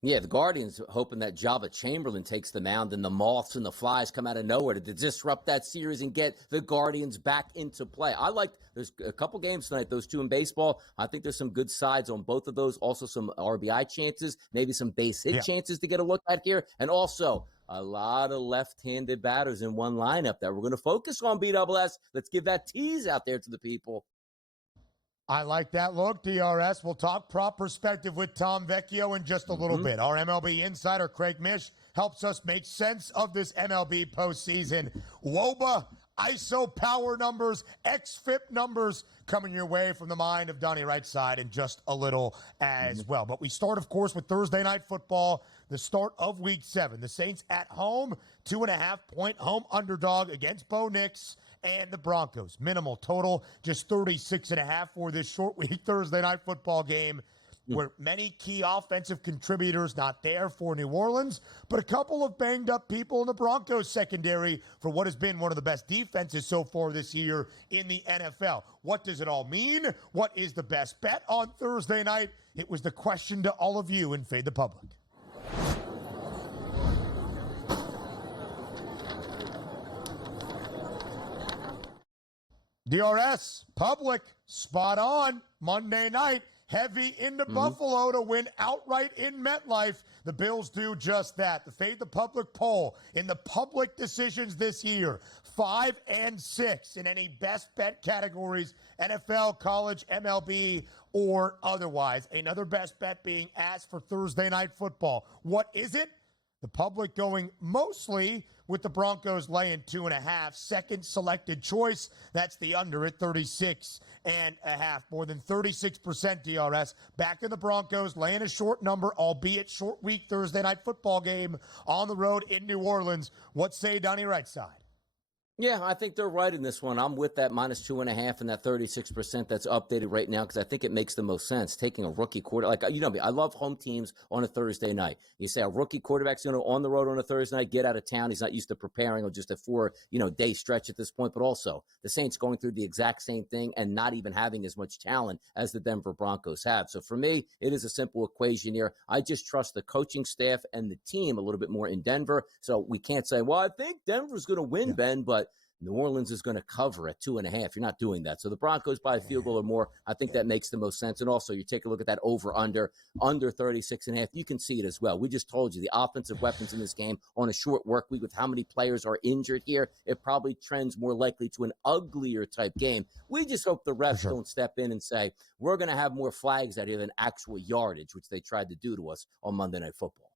Yeah, the Guardians hoping that Java Chamberlain takes the mound and the moths and the flies come out of nowhere to disrupt that series and get the Guardians back into play. There's a couple games tonight, those 2 in baseball. I think there's some good sides on both of those. Also some RBI chances, maybe some base hit chances to get a look at here. And also a lot of left-handed batters in one lineup that we're going to focus on, BSS. Let's give that tease out there to the people. I like that look, DRS. We'll talk prop perspective with Tom Vecchio in just a little bit. Our MLB insider, Craig Mish, helps us make sense of this MLB postseason. WOBA, ISO power numbers, XFIP numbers coming your way from the mind of Donnie Rightside in just a little as well. But we start, of course, with Thursday Night Football, the start of Week 7. The Saints at home, 2.5-point home underdog against Bo Nix and the Broncos. Minimal total, just 36.5 for this short week Thursday Night Football game, where many key offensive contributors not there for New Orleans, but a couple of banged up people in the Broncos secondary for what has been one of the best defenses so far this year in the NFL. What does it all mean? What is the best bet on Thursday night? It was the question to all of you in Fade the Public. DRS, Public, spot on, Monday night, heavy into Buffalo to win outright in MetLife. The Bills do just that. The Fade the Public poll in the public decisions this year, 5 and 6 in any best bet categories, NFL, college, MLB, or otherwise. Another best bet being asked for Thursday Night Football. What is it? The public going mostly with the Broncos laying 2.5. Second selected choice, that's the under at 36.5. More than 36% DRS. Back in the Broncos, laying a short number, albeit short week Thursday night football game on the road in New Orleans. What say Donnie right side? Yeah, I think they're right in this one. I'm with that -2.5 and that 36% that's updated right now because I think it makes the most sense. Taking a rookie quarterback, like, you know me, I love home teams on a Thursday night. You say a rookie quarterback's going to on the road on a Thursday night, get out of town. He's not used to preparing or just a 4-day stretch at this point. But also the Saints going through the exact same thing and not even having as much talent as the Denver Broncos have. So for me, it is a simple equation here. I just trust the coaching staff and the team a little bit more in Denver. So we can't say, well, I think Denver's going to win, Ben, but New Orleans is going to cover at 2.5. You're not doing that. So the Broncos by a field goal or more, I think that makes the most sense. And also, you take a look at that under 36.5. You can see it as well. We just told you the offensive weapons in this game on a short work week with how many players are injured here. It probably trends more likely to an uglier type game. We just hope the refs don't step in and say, we're going to have more flags out here than actual yardage, which they tried to do to us on Monday Night Football.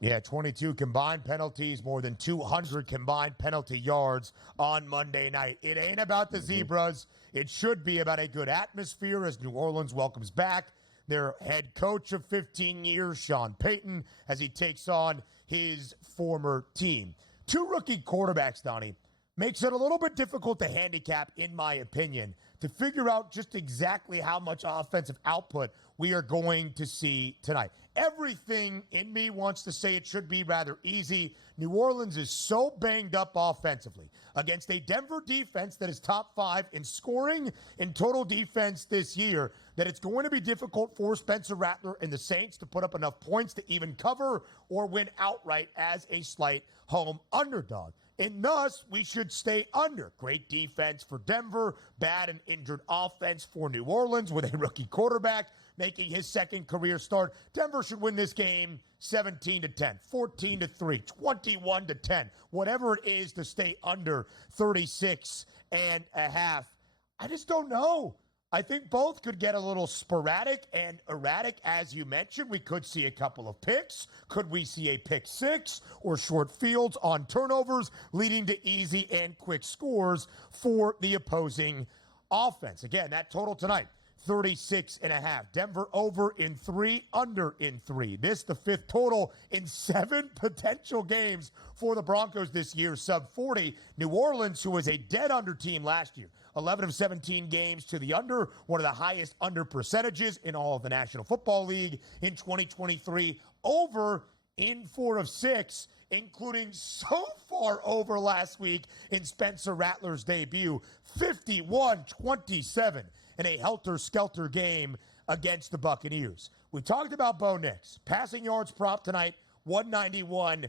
Yeah, 22 combined penalties, more than 200 combined penalty yards on Monday night. It ain't about the Zebras. It should be about a good atmosphere as New Orleans welcomes back their head coach of 15 years, Sean Payton, as he takes on his former team. Two rookie quarterbacks, Donnie, makes it a little bit difficult to handicap, in my opinion, to figure out just exactly how much offensive output we are going to see tonight. Everything in me wants to say it should be rather easy. New Orleans is so banged up offensively against a Denver defense that is top 5 in scoring and total defense this year that it's going to be difficult for Spencer Rattler and the Saints to put up enough points to even cover or win outright as a slight home underdog. And thus, we should stay under. Great defense for Denver, bad and injured offense for New Orleans with a rookie quarterback making his second career start. Denver should win this game 17-10, 14-3, 21-10, whatever it is to stay under 36.5. I just don't know. I think both could get a little sporadic and erratic, as you mentioned. We could see a couple of picks. Could we see a pick six or short fields on turnovers, leading to easy and quick scores for the opposing offense? Again, that total tonight, 36.5. Denver over in 3, under in 3. This the 5th total in 7 potential games for the Broncos this year, sub 40. New Orleans, who was a dead under team last year, 11 of 17 games to the under, one of the highest under percentages in all of the National Football League in 2023, over in 4 of 6, including so far over last week in Spencer Rattler's debut, 51-27 in a helter-skelter game against the Buccaneers. We talked about Bo Nix. Passing yards prop tonight, 191.5.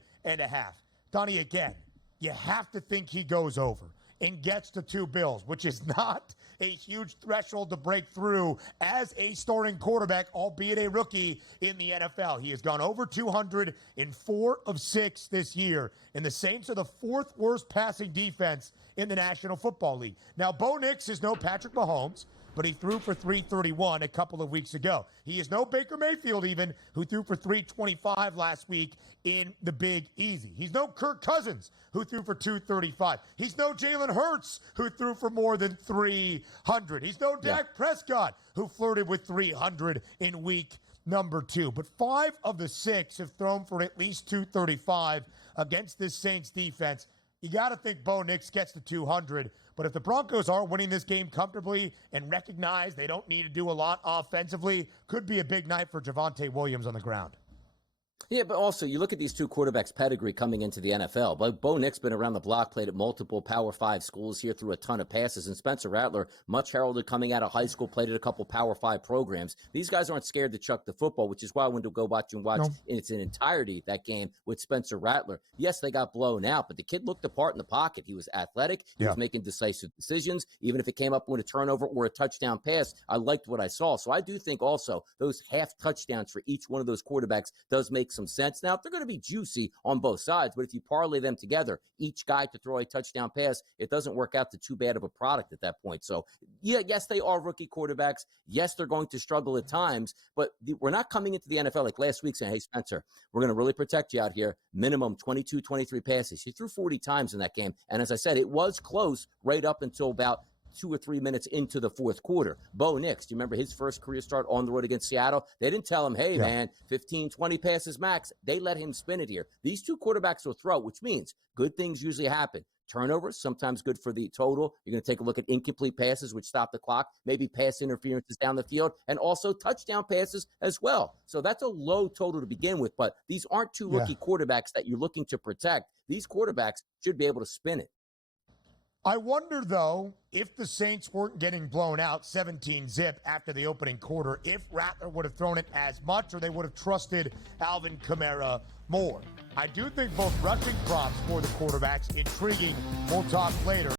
Donnie, again, you have to think he goes over and gets to 2 bills, which is not a huge threshold to break through as a starting quarterback, albeit a rookie in the NFL. He has gone over 200 in 4 of 6 this year, and the Saints are the 4th worst passing defense in the National Football League. Now, Bo Nix is no Patrick Mahomes, but he threw for 331 a couple of weeks ago. He is no Baker Mayfield even, who threw for 325 last week in the Big Easy. He's no Kirk Cousins, who threw for 235. He's no Jalen Hurts, who threw for more than 300. He's no Dak Prescott, who flirted with 300 in week number 2. But 5 of the 6 have thrown for at least 235 against this Saints defense. You got to think Bo Nix gets to 200. But if the Broncos are winning this game comfortably and recognize they don't need to do a lot offensively, could be a big night for Javonte Williams on the ground. Yeah, but also you look at these two quarterbacks' pedigree coming into the NFL. But Bo Nix been around the block, played at multiple Power 5 schools here, threw a ton of passes. And Spencer Rattler, much heralded coming out of high school, played at a couple Power 5 programs. These guys aren't scared to chuck the football, which is why I went to go watch in its entirety that game with Spencer Rattler. Yes, they got blown out, but the kid looked the part in the pocket. He was athletic. He was making decisive decisions. Even if it came up with a turnover or a touchdown pass, I liked what I saw. So I do think also those half touchdowns for each one of those quarterbacks does make some some sense. Now, they're going to be juicy on both sides, but if you parlay them together, each guy to throw a touchdown pass, it doesn't work out to too bad of a product at that point. So, yeah, yes, they are rookie quarterbacks. Yes, they're going to struggle at times, but we're not coming into the NFL like last week saying, hey, Spencer, we're going to really protect you out here. Minimum 22, 23 passes. He threw 40 times in that game. And as I said, it was close right up until about 2 or 3 minutes into the fourth quarter. Bo Nix, do you remember his first career start on the road against Seattle? They didn't tell him, hey, man, 15, 20 passes max. They let him spin it here. These two quarterbacks will throw, which means good things usually happen. Turnovers, sometimes good for the total. You're going to take a look at incomplete passes, which stop the clock, maybe pass interferences down the field, and also touchdown passes as well. So that's a low total to begin with, but these aren't two rookie quarterbacks that you're looking to protect. These quarterbacks should be able to spin it. I wonder, though, if the Saints weren't getting blown out 17-zip after the opening quarter, if Rattler would have thrown it as much or they would have trusted Alvin Kamara more. I do think both rushing props for the quarterbacks intriguing. We'll talk later.